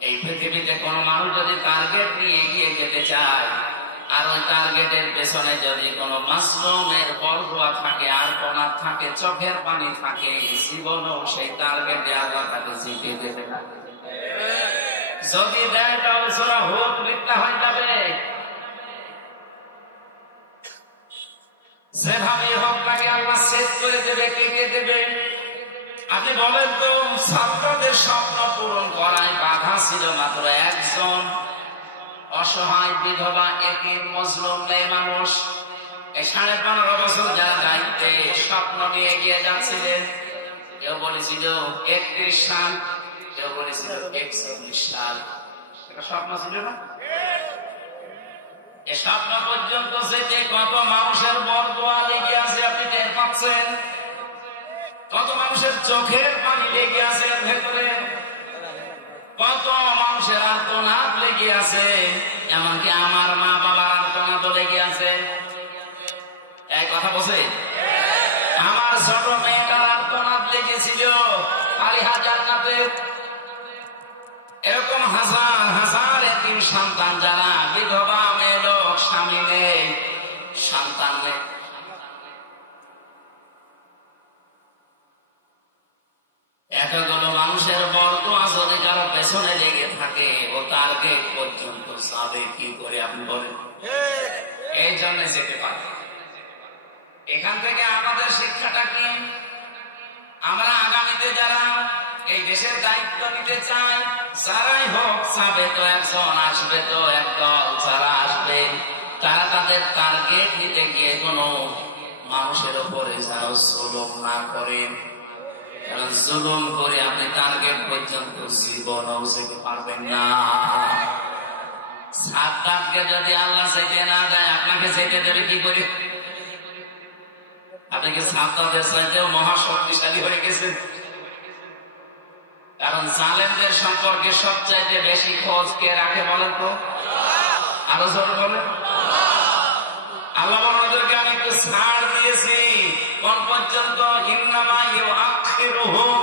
এই পৃথিবীতে কোন মানুষ যদি টার্গেট নিয়ে এগিয়ে যেতে চায়, আর ওই টার্গেটের পেছনে যদি কোন মাসলুমের বরদোয়া থাকে, আর কোনা থাকে, চোখের পানি থাকে, জীবনও সেই টার্গেটে আল্লাহ তাকে জিতিয়ে দেবে না। যদি দেয় তাহলে সূরা হুদ মিথ্যা হয়ে যাবে। যেভাবে হোক তাকে আল্লাহ সেট করে দেবে, কেটে দেবে। আপনি বলেন তো, ছাত্রদের স্বপ্ন পূরণ করায় বাধা ছিল মাত্র একজন অসহায় বিধবা এতিম মজলুম মেয়ে মানুষ। এই 15.5 বছর যারা দায়িত্বে স্বপ্ন নিয়ে এগিয়ে যাচ্ছিলেন, কেউ বলেছিল 31 সাল, কেউ বলেছিল 41 সাল। এটা স্বপ্ন ছিল না? এ স্বপ্ন পর্যন্ত যেতে কত মানুষের বরদোয়া লেগে আছে আপনি টের পাচ্ছেন? কত মানুষের চোখের পানি লেগে আছে ভেতরে, কত মানুষের আর্তনাদ লেগে আছে, এমনকি আমার মা বাবার আর্তনাদ লেগে আছে। এই কথা বলছে, আমার ছোট মেয়েটার আর্তনাদ লেগেছিল আলিহা জান্নাতে। এরকম হাজার হাজার এতিম সন্তান যারা বিধবা মেয়ে লোক, স্বামী নেই, সন্তান নেই, এতগুলো মানুষের বরদোয়া যদি কারো পেছনে লেগে থাকে, ও টার্গেট পর্যন্ত যাবে কি করে আপনি বলেন? এই জন্য যেতে পারে। এখান থেকে আমাদের শিক্ষাটা কি? আমরা আগামীতে যারা এই দেশের দায়িত্ব নিতে চাই, যারাই হোক, যাবে তো একজন, আসবে তো একদল। যারা আসবে তারা তাদের টার্গেট নিতে গিয়ে কোনো মানুষের উপরে যেন জুলুম না করেন। কারণ জুলুম করে আপনি টার্গেট পর্যন্ত জীবনও যেতে পারবেন না। সাদ্দাতকে যদি আল্লাহ যেতে না দেয়, আপনাকে যেতে দেবে কি করে? আপনি কি সাদ্দাতের চাইতেও মহাশক্তিশালী হয়ে গেছেন? কারণ জালেমদের সম্পর্কে সবচাইতে বেশি খোঁজ কে রাখে বলেন তো? আরো জোরে বলেন। আল্লাহ আমাদেরকে আমি একটু ছাড় দিয়েছি, কোন পর্যন্ত? ইন্নামা ইউআখিরুহুম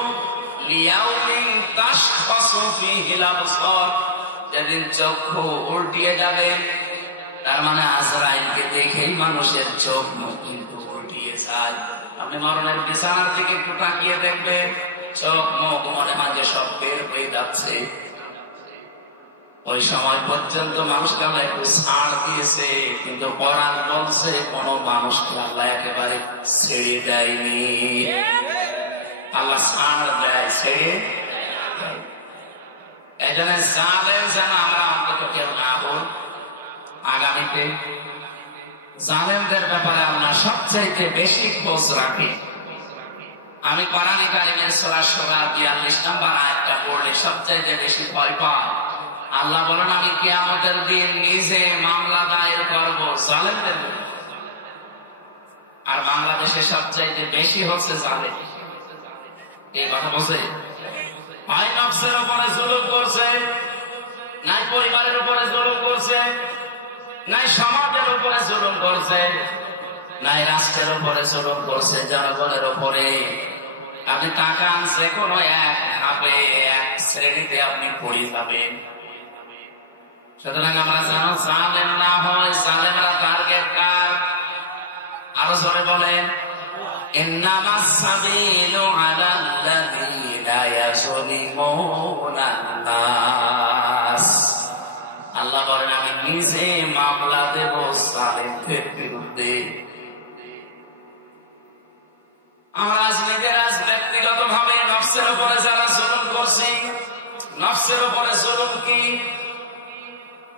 লিয়াউমিন তাশখাসু ফীহিল আবসার। যেদিন চক্ষু উল্টিয়ে যাবে, তার মানে আজরাইলকে দেখেই মানুষের চোখ মুখ কিন্তু উল্টিয়ে যায়। আপনি মরণের বিছানার দিকে একটু তাকিয়ে দেখবেন, চোখ মুখ মনে মাঝে সব বের হয়ে যাচ্ছে। ওই সময় পর্যন্ত মানুষকে আল্লাহ একটু ছাড় দিয়েছে, কিন্তু কোরআন বলছে কোন মানুষকে আল্লাহ একেবারে ছেড়ে দেয়নি। আল্লাহ ছাড় দেয়, ছেড়ে দেয়। এই জন্য জালেম যেন আমরা অন্তত কেউ না বল। আগামীতে জালেমদের ব্যাপারে আল্লাহ সবচাইতে বেশি খোঁজ রাখে। আমি কোরআনে কারিমের সূরা শুরা 42 নম্বর আয়াতটা পড়লে সবচাইতে বেশি ভয় পাই। আল্লাহ বলেন, আমি কিয়ামতের দিন নিজে মামলা দায়ের করব জালেমদের বিরুদ্ধে। আর বাংলাদেশে সবচাইতে বেশি হচ্ছে জালেম। এই কথা বলছে, হয় নফসের উপরে জুলুম করছে, নাই পরিবারের উপরে জুলুম করছে, নাই সমাজের উপরে জুলুম করছে, নাই রাষ্ট্রের উপরে জুলুম করছে, জনগণের উপরে। আপনি টাকা আনছে কোনো এক ধাপে, এক শ্রেণীতে আপনি পড়ে যাবেন। সুতরাং আমরা যেন জালেম না হয়। জালেমরা টার্গেট কার? আরো জোরে বলেন, ইন্নামাস সাবিলু আলাল্লাযীনা ইয়াযলিমুনান নাস। আল্লাহ বলেন, আমি নিজে মামলা দেব জালেমদের বিরুদ্ধে। আমরা আজ ব্যক্তিগত ভাবে নফসের উপরে যারা জুলুম করছি, নফসের উপরে জুলুম কি?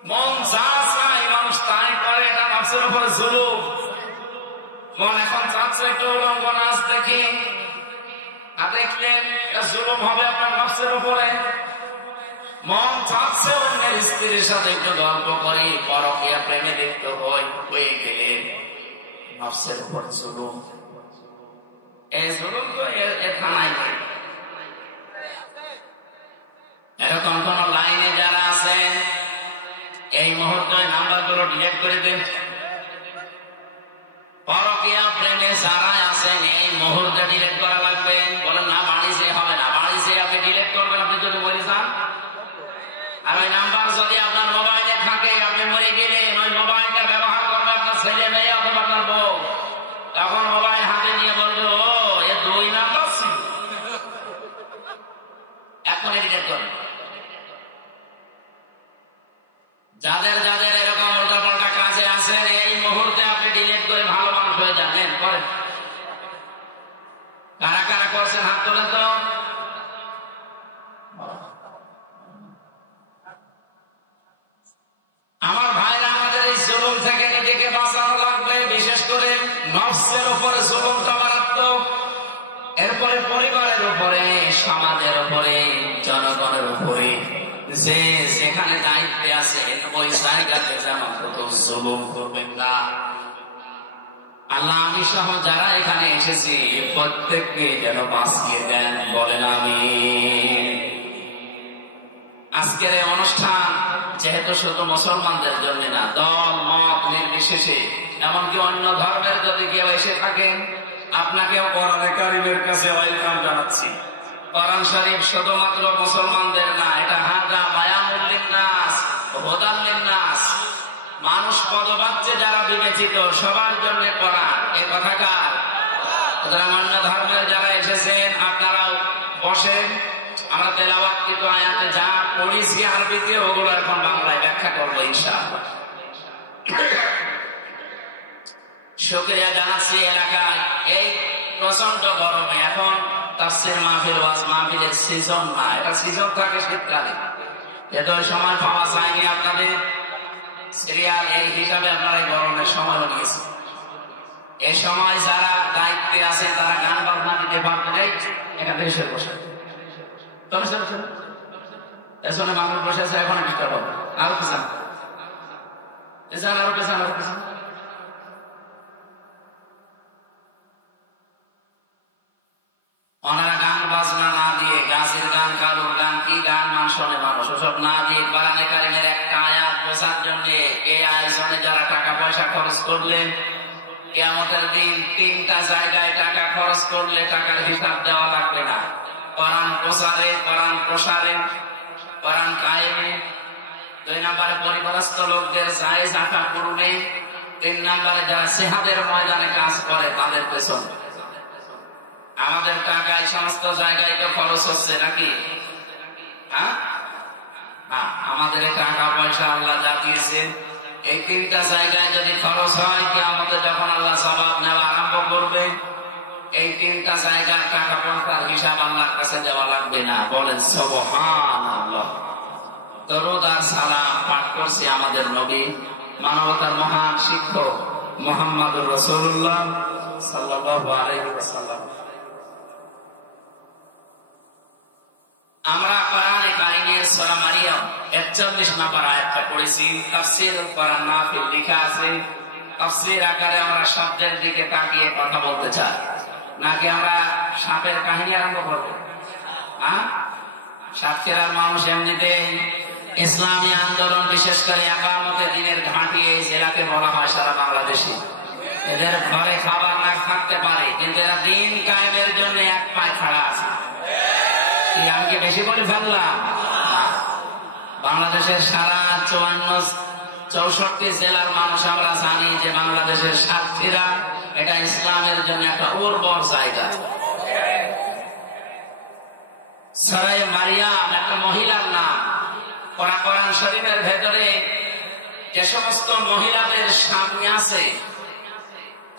মন যা চায় মানুষ তাই করে, এটা নফসের উপরে জুলুম। মন এখন চাচ্ছে একটু উলঙ্গ নাচ দেখি, আর দেখলেন এটা জুলুম হবে আপনার নফসের উপরে। মন চাচ্ছে অন্যের স্ত্রীর সাথে একটু গল্প করি, পরকীয়া প্রেমে লিপ্ত হয়ে গেলেন, নফসের উপর জুলুম। এই জুলুম তো এর থানায় নেই। এরকম কোন লাইনে যারা আছেন, এই মুহূর্তে নাম্বারগুলো ডিলিট করে দেন। পরকীয়া প্রেমে যারা আছেন, এই মুহূর্তে ডিলিট করা লাগবে। বলেন না, বাড়ি যেয়ে হবে না, বাড়ি যেয়ে আপনি ডিলিট করবেন। আপনি যদি বলে যান ছয় নাম্বার, যদি আপনার মোবাইলে থাকে, আপনি মরে গেলেন, ওই মোবাইলটা ব্যবহার করবে আপনার ছেলে মেয়ে অথবা আপনার বউ, তখন মোবাইল হাতে নিয়ে বলবে, ও এ 2 নাম্বার ছিল, এখন এডিট করবে। যাদের যাদের এরকম উল্টাপাল্টা কাজে আছেন, এই মুহূর্তে আপনি ডিলিট করে ভালো মানুষ হয়ে যাবেন। করেন, কারা কারা করছেন হাত তোলেন তো। আমার ভাইরা, আমাদের এই জুলুম থেকে নিজেকে বাঁচানো লাগবে, বিশেষ করে নফসের উপরে জুলুমটা মারাত্মক, এরপরে পরিবারের উপরে, সমাজের উপরে, জনগণের উপরে, যে যেখানে দায়িত্বে আছে ওই জায়গাতে যেন জুলুম করবেন না। আল্লাহ আমি সহ যারা এখানে এসেছি প্রত্যেককে যেন বাঁচিয়ে দেন, বলেন আমি। আজকের এই অনুষ্ঠান যেহেতু শুধু মুসলমানদের জন্য না, দল মত নির্বিশেষে, এমনকি অন্য ধর্মের যদি কেউ এসে থাকেন, আপনাকেও কোরআনে কারীমের কাছে ওয়েলকাম জানাচ্ছি। কোরআন শরীফ শুধুমাত্র মুসলমানদের না, এটা হাদা বায়ানুল লিন্নাস, হুদাল লিন্নাস, মানুষ পদবাচ্যে যারা বিবেচিত সবার জন্য কোরআন। এই কথাকার সুতরাং অন্য ধর্মের যারা এসেছেন আপনারাও বসেন, আমরা তেলাওয়াতকৃত আয়াতে যা পড়েছি আরবিতে ওগুলো এখন বাংলায় ব্যাখ্যা করবো ইনশাআল্লাহ। শুকরিয়া জানাচ্ছি এলাকায় এই প্রচন্ড গরমে এখন তাফসীর মাহফিল, ওয়াজ মাহফিলের সিজন না, এটা সিজন থাকে শীতকালে, এত সময় পাওয়া যায়নি আপনাদের সিরিয়াল, এই হিসাবে আপনারা এই গরমের সময় নিয়েছেন। এই সময় যারা দায়িত্বে আছে তারা গান বাজনা দিতে পারবেন, এখান থেকে সে বসে এসনে মানুষ বসেছে, এখন ডিস্টার্ব হবে। আরো পেছান, আরো পেছান, আরো পেছান। ওনারা গান বাজনা না দিয়ে, গাছের গান, কারুর গান, কি গান মান শোনে মানুষ, ওসব না দিয়ে কোরআনে কারীমের একটা আয়াত বোঝার জন্য এই আয়োজনে যারা টাকা পয়সা খরচ করলেন, কিয়ামতের দিন 3টা জায়গায় টাকা খরচ করলে টাকার হিসাব দেওয়া লাগবে না। কোরআন প্রচারে, কোরআন প্রসারে, কোরআন কায়েমে, 2 নম্বরে পরিবারস্থ লোকদের জায়েজ আটা পূরণে, 3 নম্বরে যারা জিহাদের ময়দানে কাজ করে তাদের পেছনে। আমাদের টাকা এই সমস্ত জায়গায় তো খরচ হচ্ছে নাকি? আমাদের টাকা পয়সা আল্লাহ যা দিয়েছেন, এই 3টা জায়গায় যদি খরচ হয়, কিয়ামতে যখন আল্লাহ সওয়াব নেওয়া আরম্ভ করবে, এই 3টা জায়গার টাকা পয়সার হিসাব আল্লাহর কাছে দেওয়া লাগবে না। বলেন সুবহানাল্লাহ। দরুদ আর সালাম পাঠ করছি আমাদের নবী, মানবতার মহান শিক্ষক মুহাম্মদুর রাসূলুল্লাহ সাল্লাল্লাহু আলাইহি ওয়াসাল্লাম। আমরা কোরআনে কারীমের সূরা মারিয়াম 41 নম্বর আয়াতটা পড়েছি। তাফসীরুল কোরআন মাহফিল লেখা আছে, তাফসীর আকারে আমরা শব্দের দিকে তাকিয়ে কথা বলতে চাই, নাকি আমরা সাপের কাহিনী আরম্ভ করবো? সাতক্ষীরার মানুষ এমনিতেই ইসলামী আন্দোলন, বিশেষ করে একামতে দিনের ঘাঁটি এই জেলাকে বলা হয় সারা বাংলাদেশে। এদের ঘরে খাবার না থাকতে পারে, কিন্তু এরা দিন কায়েমের জন্য এক পায়ে খাড়া আছে। আমি কি বেশি করে ফেললাম? বাংলাদেশের সারা 64 জেলার মানুষ আমরা জানি যে বাংলাদেশের সাতক্ষীরা এটা ইসলামের জন্য একটা উর্বর জায়গা। সরাই মারিয়াম একটা মহিলার নাম। কোরআন শরীফের ভেতরে যে সমস্ত মহিলাদের স্বামী আছে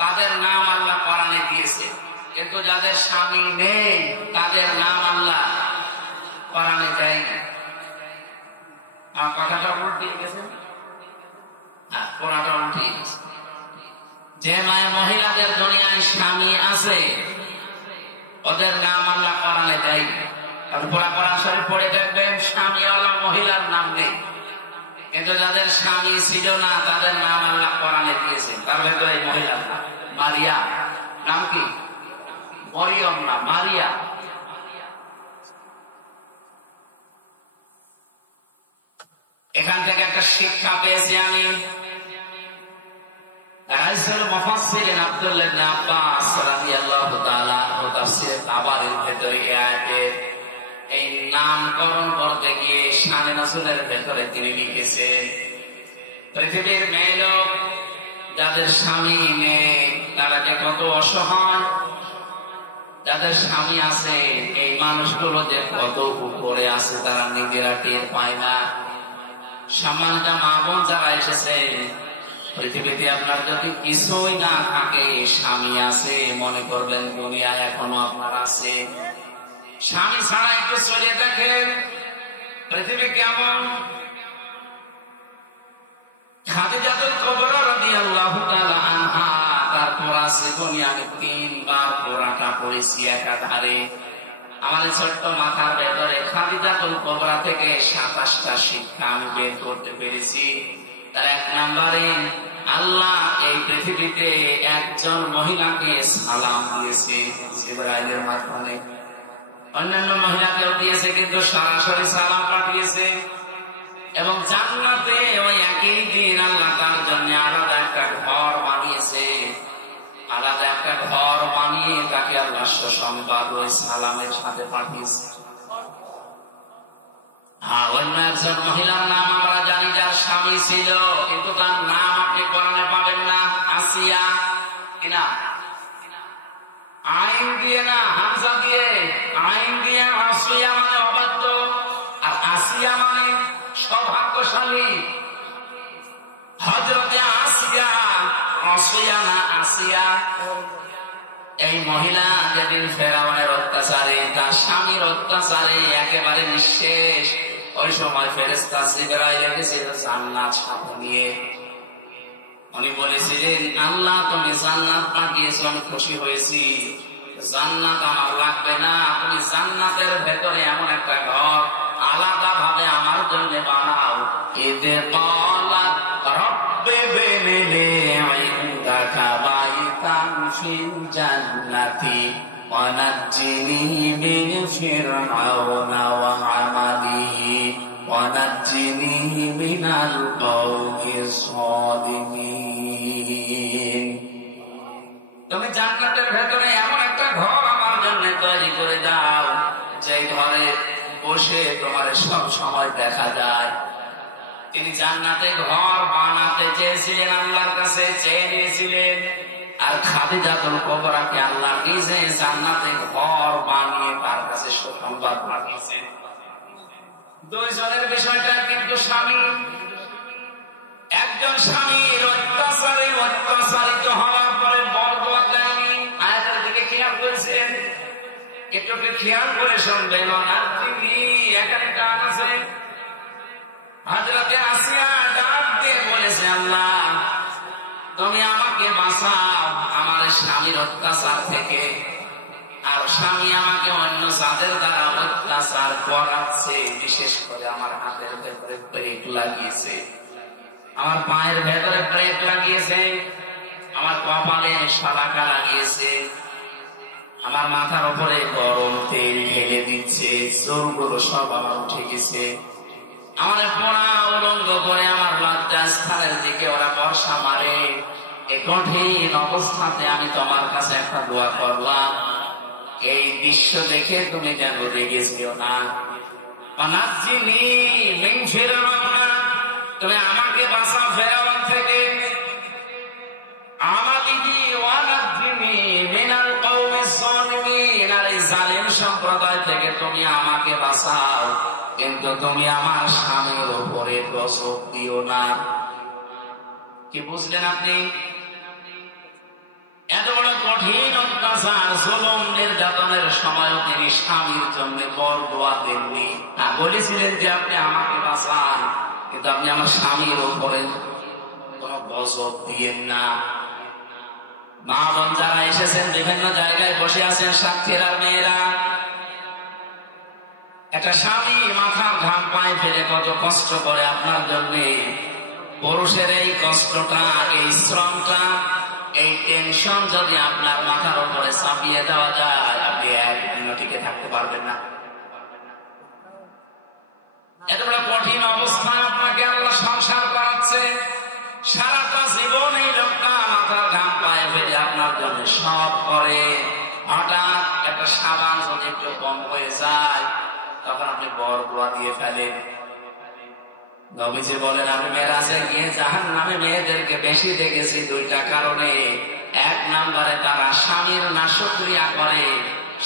তাদের নাম আল্লাহ কোরআনে দিয়েছে, কিন্তু যাদের স্বামী নেই তাদের নাম আল্লাহ কোরআনে দেয়নি। আর কথাটা উল্টে গেছে, কোরআনটা উল্টে গেছে। যে মায়ের মহিলাদের দুনিয়ায় স্বামী আছে ওদের নাম আল্লাহ কোরআনে দেয়নি। কোরআন শরীফ পড়ে দেখবেন স্বামীওয়ালা মহিলার নাম নেই, কিন্তু যাদের স্বামী ছিল না তাদের নাম আল্লাহ কোরআনে দিয়েছেন। তার ভেতরে এই মহিলার নাম মারিয়া। নাম কি? মরিয়ম না, মারিয়া। এখান থেকে একটা শিক্ষা পেয়েছি আমি। মুফাসসিরিন আব্দুল্লাহ ইবনে আব্বাস রাদিয়াল্লাহু তাআলা আনহু তাফসীরে তাবারির ভেতরে এই আয়াতে এই নামকরণ করতে গিয়ে শানে রাসূলের ভেতরে তিনি লিখেছেন, পৃথিবীর মেয়ে লোক যাদের স্বামী নেই তারা যে কত অসহায়, যাদের স্বামী আছে এই মানুষগুলো যে কত উপরে আছে তারা নিজেরা টের পায় না। সম্মানিত মা বোন যারা এসেছে, পৃথিবীতে আপনার যদি কিছুই না থাকে, স্বামী আছে, মনে করবেন দুনিয়ায় এখনো আপনার আছে। স্বামী ছাড়া একটু চলে দেখেন পৃথিবী কেমন। খাদিজাতুল কুবরা রাদিয়াল্লাহু তাআলা আনহা, তারপর আছে আমি 3 বার পুরাটা পড়েছি একাধারে। আমার ছোট্ট মাথার ভেতরে খাদিজাতুল কুবরা থেকে 27টা শিক্ষা আমি বের করতে পেরেছি। তার 1 নম্বরে, আল্লাহ এই পৃথিবীতে একজন মহিলাকে সালাম দিয়েছে জিবরাইলের মাধ্যমে। অন্যান্য মহিলাকেও দিয়েছে, কিন্তু সরাসরি সালাম পাঠিয়েছে। এবং জান্নাতে ওই একই দিন আল্লাহ তার জন্য আলাদা একটা ঘর বানিয়েছে। আলাদা একটা ঘর বানিয়ে তাকে আল্লাহ সুসংবাদ ওই সালামের সাথে পাঠিয়েছে। অন্য একজন মহিলার নাম আমরা জানি, যার স্বামী ছিল, কিন্তু তার নাম আপনি কোরআনে পাবেন না। আসিয়া, কিনা আইন দিয়ে না, হামজা দিয়ে, আইন দিয়ে। আসিয়া মানে অবাধ্য, আর আসিয়া মানে সৌভাগ্যশালী। হযরতে আসিয়া, আসিয়া না আসিয়া। এই মহিলা যেদিন ফেরাউনের অত্যাচারে, তার স্বামীর অত্যাচারে একেবারে নিঃশেষ, ওই সময় ফেরেশতা জিবরাইল এসেছিল জান্নাত সাথে নিয়ে। উনি বলেছিলেন, আল্লাহ তুমি জান্নাত পাঠিয়েছো, আমি খুশি হয়েছি, জান্নাত আমার লাগবে না, তুমি জান্নাতের ভেতরে এমন একটা ঘর আলাদা ভাবে আমার জন্য বানাও। ইদে ক্বালাত রাব্বি বিনি ইনদাকা বাইতান ফিল জান্নাতি ওয়া নাজ্জিনি মিন ফিরআউনা ওয়া আমালিহি ওয়া নাজ্জিনি মিনাল কওমিস সালিমিন। তুমি জান্নাতের ভেতরে এমন একটা ঘর আমার জন্য তৈরি করে দাও, যে ঘরে বসে তোমার সব সময় দেখা যায়। তিনি জান্নাতে ঘর বানাতে চেয়েছিলেন, আল্লাহর কাছে চেয়ে নিয়েছিলেন। আর খাদিজাতুল কুবরাকে আল্লাহ নিজে জান্নাতে ঘর বানিয়ে তার কাছে সুসংবাদ পাঠিয়েছেন। দুইজনের বিষয়টা কিন্তু স্বামী, একজন স্বামীর অত্যাচারে অত্যাচারিত হওয়ার পরে বরদোয়া দেয়নি। আয়াতের দিকে খেয়াল করেছেন, একটু খেয়াল করে শুনবেন। তিনি এখানে ডাক আছে, হযরতে আসিয়া ডাক দিয়ে বলেছে, আল্লাহ তুমি আমাকে বাঁচাও আমার স্বামীর অত্যাচার থেকে। আর স্বামী আমাকে অন্য যাদের দ্বারা অত্যাচার করাচ্ছে, বিশেষ করে আমার হাতের ভেতরে ব্রেক লাগিয়েছে, আমার পায়ের ভেতরে ব্রেক লাগিয়েছে, আমার কপালে শালাকা লাগিয়েছে, আমার মাথার উপরে গরম তেল ঢেলে দিচ্ছে, চোরগুলো সব আমার উঠে গেছে, আমার পোড়া উলঙ্গ করে আমার লজ্জাস্থানের দিকে ওরা বর্ষা মারে। এই কঠিন অবস্থাতে আমি তোমার কাছে একটা দোয়া করলাম, এই দৃশ্য দেখে তুমি যেন রেগেছিও না। ওয়ানাজ্জিনি মিন ফিরআউনা, তুমি আমাকে বাঁচাও ফেরাউন থেকে। আমালিহি ওয়ানাজ্জিনি মিনাল কওমিস সালিমিন, আর এই জালিম সম্প্রদায় থেকে তুমি আমাকে বাঁচাও, কিন্তু তুমি আমার স্বামীর উপরে গজব দিও না। কি বুঝলেন আপনি? এত বড় কঠিন অত্যাচার, জুলুম, নির্যাতনের সময় তিনি স্বামীর জন্য বরদোয়া দেননি। বলেছিলেন যে আপনি আমাকে বাঁচান, কিন্তু আপনি আমার স্বামীর উপরে কোন গজব দিয়েন না। মা বোন যারা এসেছেন, বিভিন্ন জায়গায় বসে আছেন, সাক্ষীরা মেয়েরা, একটা স্বামী মাথার ঘাম পায়ে ফেলে কত কষ্ট করে আপনার জন্য। পুরুষের এই কষ্টটা, এই শ্রমটা, এই টেনশন যদি আপনার মাথার উপরে চাপিয়ে দেওয়া যায়, আপনি একদিনও টিকে থাকতে পারবেন না। এত বড় কঠিন অবস্থায় আপনাকে আল্লাহ সংসার করাচ্ছে, সারাটা জীবন এই লোকটা মাথার ঘাম পায়ে ফেলে আপনার জন্য সব করে। হঠাৎ একটা সাবান যদি একটু কম হয়ে যায়, তখন আপনি বর দোয়া দিয়ে ফেলেন। নবীজি বলেন, আমি মেরাজে গিয়ে জাহান্নামে মেয়েদেরকে বেশি দেখেছি দুইটা কারণে। এক নম্বরে তারা স্বামীর নাশক্রিয়া করে,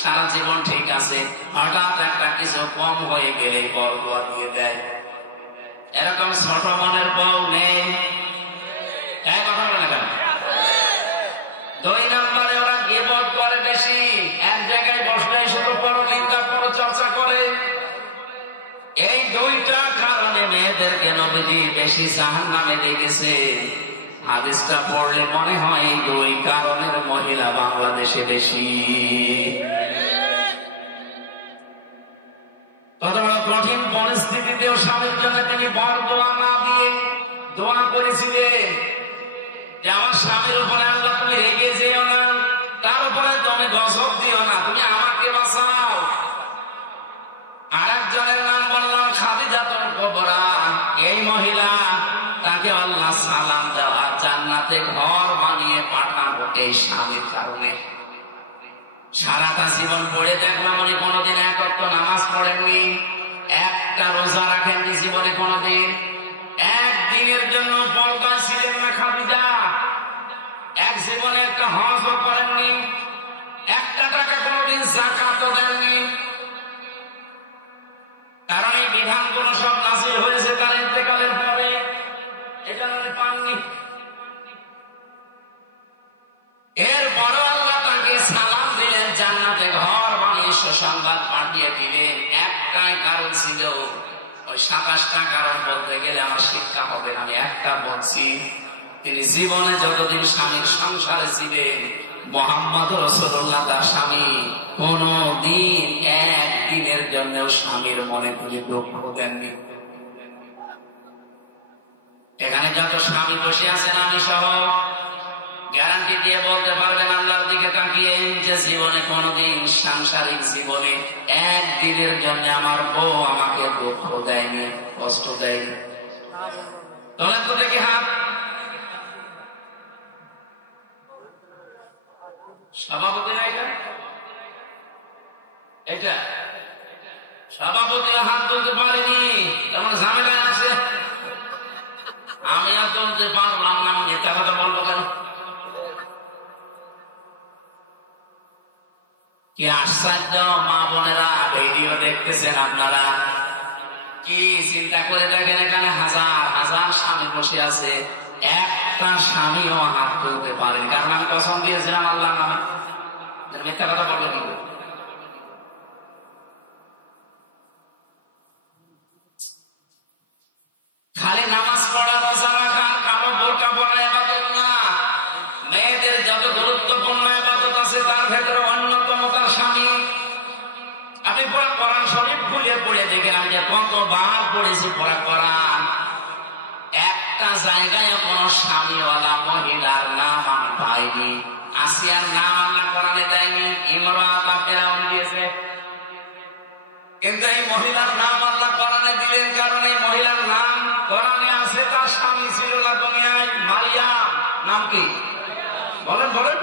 সারা জীবন ঠিক আছে, হঠাৎ একটা কিছু কম হয়ে গেলে বর দোয়া দিয়ে দেয়। এরকম ছোট মনের বউ নেই, এক কথা বলে না কেন? দুই নম্বরে ওরা গীবত করে বেশি, এক জায়গায় বসলে শুধু পরনিন্দা পরচর্চা করে। এই দুইটা কারণে মেয়েদেরকে নবীজি বেশি জাহান্নামে দেখেছে। হাদিসটা পড়লে মনে হয় এই দুই কারণের মহিলা বাংলাদেশে বেশি। কত বড় কঠিন পরিস্থিতিতেও স্বামীর জন্য তিনি বর দোয়া না দিয়ে দোয়া করেছিলেন যে আমার স্বামীর উপরে আল্লাহ তুমি রেগে যেও না, তার উপরে তুমি গজব দিও না, তুমি আমাকে বাঁচাও। আর একজনের নাম বললাম খাদিজাতুল কুবরা। এই মহিলা, তাকে আল্লাহ সালাম দেওয়া জান্নাতে ঘর বানিয়ে পাঠাবো এই স্বামীর কারণে। সারাটা জীবন পড়ে দেখলাম উনি কোনোদিন এক ওয়াক্ত নামাজ পড়েননি, একটা রোজা রাখেননি জীবনে কোনোদিন, একদিনের জন্য পর্দায় ছিলেন না খাদিজা, এক জীবনে একটা হজও করেননি, একটা টাকা কোনোদিন যাকাতও দেননি। কারণ এই বিধানগুলো সব নাযিল হয়েছে তার ইন্তেকালের পরে, এটা উনি পাননি। এরপরও আল্লাহ তাকে সালাম দিলেন, জান্নাতে ঘর বানিয়ে সুসংবাদ পাঠিয়ে দিলেন। একটাই কারণ ছিল, ওই 27টা কারণ বলতে গেলে আমার শিক্ষা হবে, আমি একটা বলছি। তিনি জীবনে যতদিন স্বামীর সংসারে ছিলেন, মুহাম্মদ রাসূলুল্লাহ তার স্বামী, কোনদিন একদিনের জন্য স্বামীর মনে তিনি দুঃখ দেননি। এখানে যত স্বামী বসে আছেন আমি সহ গ্যারান্টি দিয়ে বলতে পারবেন আল্লাহর দিকে তাকিয়ে যে জীবনে কোনদিন সাংসারিক জীবনে একদিনের জন্য আমার বউ আমাকে দুঃখ দেয়নি, কষ্ট দেয়নি। তোলেন তো দেখি হাত। সভাপতি না এটা? এটা সভাপতি হাত তুলতে পারেনি, তেমন ঝামেলায় আছে। আমি আর তুলতে পারলাম না, আমি নেতা কথা বলবো কেন? কি আশ্চর্য মা বোনেরা, ভিডিও দেখতেছেন আপনারা, কি চিন্তা করে দেখেন, এখানে হাজার হাজার স্বামী বসে আছে, একটা স্বামীও হাত তুলতে পারেন। কারণ আমি কসম দিয়েছিলাম আল্লাহর নামে, মিথ্যা কথা বলবো কি? খালি নামাজ পড়া, রোজা রাখা, কালো বোরকা পরা ইবাদত না। মেয়েদের যত গুরুত্বপূর্ণ ইবাদত আছে তার ভেতরে অন্যতম তার স্বামী। আপনি পুরো কোরআন শরীফ খুলে পড়ে দেখেন, আমি যে কতবার পড়েছি পুরো কোরআন, একটা জায়গায় কোন স্বামীওয়ালা মহিলার নাম আমি পাইনি। আসিয়ার নাম আল্লাহ কোরআনে দেয়নি, ইমরাতা ফিরাউন দিয়েছে, কিন্তু এই মহিলার নাম আল্লাহ কোরআনে দিলেন কারণ এই মহিলার নাম কোরআনে আছে, তার স্বামী ছিল না দুনিয়ায়, মারিয়াম। নাম কি বলেন? বলেন।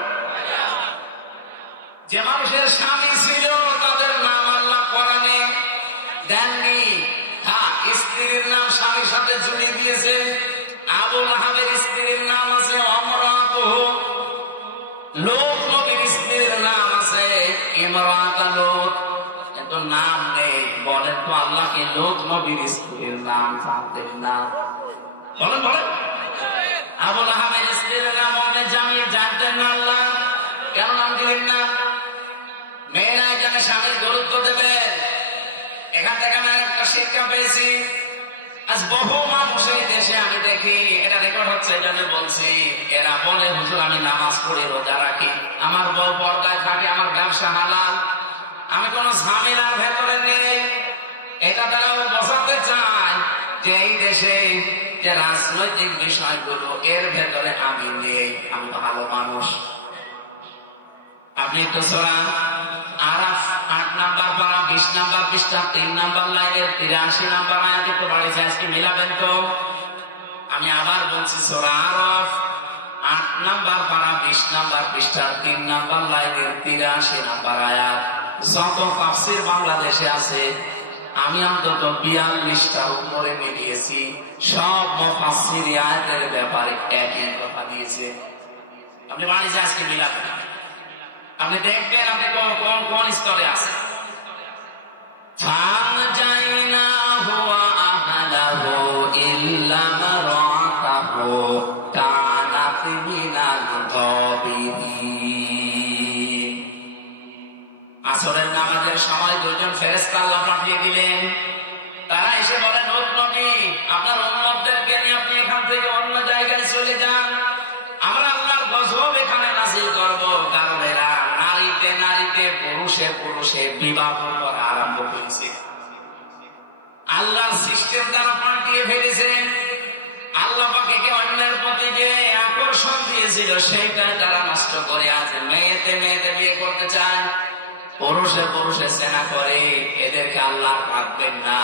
যে মানুষের স্বামী ছিল তাদের নাম আল্লাহ কোরআনে দেননি। হ্যাঁ, স্ত্রীর নাম স্বামীর সাথে জুড়ে দিয়েছে। আবু লাহাবের স্ত্রীর নাম আছে ইমরাতুহু, লূত নবীর স্ত্রীর নাম আছে ইমরাত লূত, কিন্তু নাম নেই। বলেন তো আল্লাহকে লূত নবীর স্ত্রীর নাম জানতেন না? বলেন বলেন। আবু লাহাবের স্ত্রীর নাম উম্মে জামিল জানতেন না আল্লাহ, কেন নাম দিলেন না? মেয়েরা এখানে স্বামীর গুরুত্ব দেবেন। এখান থেকে আমি একটা শিক্ষা পেয়েছি। আজ বহু মানুষ এই দেশে আমি দেখি, এটা রেকর্ড হচ্ছে এই জন্য বলছি, এরা বলে হুজুর আমি নামাজ পড়ে রোজা রাখি, আমার বউ পর্দায় থাকে, আমার ব্যবসা হালাল, আমি কোন ঝামেলার ভেতরে নেই। এটা তারা বোঝাতে চায় যে এই দেশে যে রাজনৈতিক বিষয়গুলো এর ভেতরে আমি নেই, আমি ভালো মানুষ। আপনি তো সূরা আরাফ 8 নাম্বার পারা 20 নাম্বার পৃষ্ঠা 3 নাম্বার লাইনের 83 নাম্বার আয়াত একটু বাড়িয়েছে, আজকে মিলাবেন তো? আমি আবার বলছি, সূরা আরাফ 8 নাম্বার পারা 20 নাম্বার পৃষ্ঠা 3 নাম্বার লাইনের 83 নাম্বার আয়াত। যত তাফসীর বাংলাদেশে আছে আমি অন্তত 42টার উপরে মিলিয়েছি। সব মুফাসসির আয়াতের ব্যাপারে একই কথা দিয়েছে। আপনি বাড়িতে আজকে মিলাবেন, আপনি দেখবেন আপনি কোন কোন স্তরে আছেন। আসরের নামাজের সময় দুজন ফেরেশতা আল্লাহ পাঠিয়ে দিলেন। তারা এসে বলেন, ও নবী, আপনার উম্মতদেরকে নিয়ে আপনি এখান থেকে অন্য জায়গায় চলে যান, আমরা আল্লাহর গজব এখানে নাযিল করব। কারণ এরা নারীতে নারীতে পুরুষে পুরুষে বিবাহ করা আরম্ভ করেছে। আল্লাহর সিস্টেম তারা পাল্টিয়ে ফেলেছে। আল্লাহ পাক একে অন্যের প্রতি যে আকর্ষণ দিয়েছিল সেইটাই তারা নষ্ট করে আছে। মেয়েতে মেয়েতে বিয়ে করতে চায়, পুরুষে পুরুষে জেনা করে। এদেরকে আল্লাহ রাখবেন না,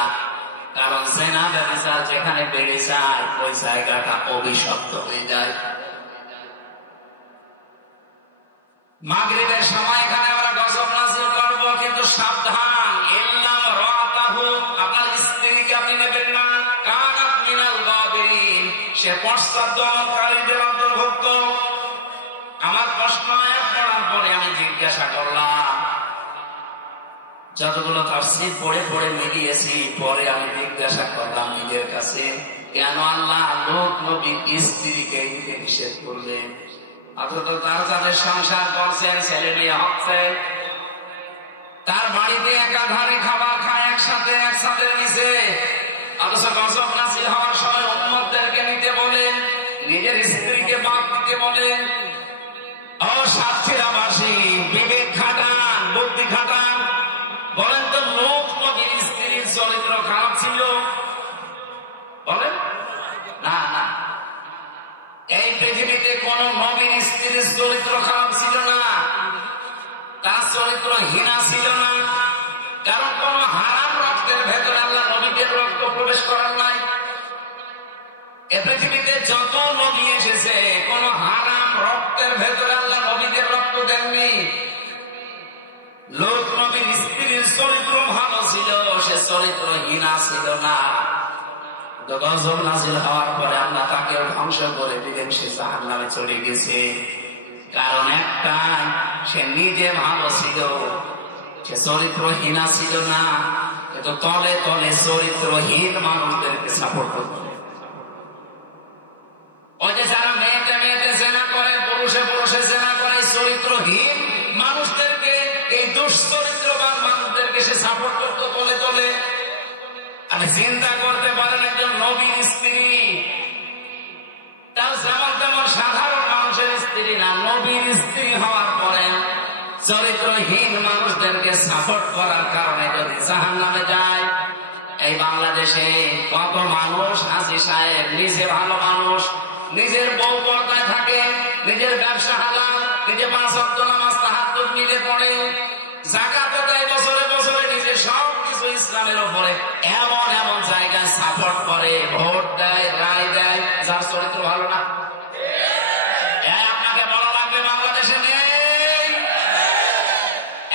কারণ জেনা ব্যভিচার যেখানে বেড়ে যায় ওই জায়গাটা অভিশপ্ত হয়ে যায়। মাগরিবের সময় এখানে আমরা গজব নাযিল করব, কিন্তু সাবধান, ইল্লাম রাতাহু, আপনার স্ত্রীকে আপনি নেবেন না। কানাত মিনাল গাবিরিন, সে পশ্চাৎপদকারীদের অন্তর্ভুক্ত। আমার প্রশ্ন আয়াত পড়ার পরে আমি জিজ্ঞাসা করলাম, যতগুলো তাফসীর পড়ে পড়ে মিলিয়েছি, পরে আমি জিজ্ঞাসা করলাম নিজের কাছে, কেন আল্লাহ লোক নবীর স্ত্রীকে দিতে নিষেধ করলেন? অথচ তার যাদের সংসার করছেন, ছেলে মেয়ে হচ্ছে, তার বাড়িতে একাধারে খাবার খায় একসাথে একসাথে নিচে, অথচ গজব নাযিল হওয়ার সময় উম্মতদেরকে নিতে বলেন, নিজের স্ত্রীকে বাদ দিতে বলেন। ও সাতক্ষীরাবাসী, বিবেক খাটান, বুদ্ধি খাটান, বলেন তো লোক নবীর স্ত্রীর চরিত্র খারাপ ছিল? বলেন না। না, এই পৃথিবীতে কোন নবীর স্ত্রীর চরিত্র খারাপ ছিল না, তার চরিত্র হীনা ছিল না। কারণ কোন হারাম রক্তের ভেতরে আল্লাহ নবীদের রক্ত প্রবেশ করার নাই। এ পৃথিবীতে যত নবী এসেছে, কোন হারাম রক্তের ভেতরে আল্লাহ নবীদের রক্ত দেননি। লোক নবীর স্ত্রীর চরিত্র ভালো ছিল, সে চরিত্র হীনা ছিল না। গজব নাযিল হওয়ার পরে আল্লাহ তাকে ধ্বংস করে দিলেন, সে জাহান্নামে চলে গেছে। কারণ একটাই, সে নিজে ভালো ছিল, সে চরিত্রহীনা ছিল না। কিন্তু তলে তলে চরিত্রহীন মানুষদেরকে সাপোর্ট করত। ওই যে যারা মেয়েতে মেয়েতে জেনা করে, পুরুষে পুরুষে জেনা করে, চরিত্রহীন মানুষদেরকে, এই দুশ্চরিত্রবান মানুষদেরকে সে সাপোর্ট করত তলে তলে। আমি চিন্তা করতে পারেন, একজন নবীর স্ত্রী, তাও যেমন তেমন সাধারণ মানুষের স্ত্রী না, নবীর স্ত্রী হওয়ার পরে চরিত্রহীন মানুষদেরকে সাপোর্ট করার কারণে যদি জাহান্নামে যায়। এই বাংলাদেশে কত মানুষ হাসি সাহেব, নিজে ভালো মানুষ, নিজের বউ পর্দায় থাকে, নিজের ব্যবসা হালাল, নিজে 5 ওয়াক্ত নামাজ তাহাজ্জুদ মিলে পড়ে, যাকাত দেয় বছরে বছরে, নিজে সবকিছু ইসলামের উপরে, এমন এমন জায়গায় সাপোর্ট করে, ভোট দেয়, রায় দেয়, যার চরিত্র ভালো না। আপনাকে বলা লাগবে বাংলাদেশে নেই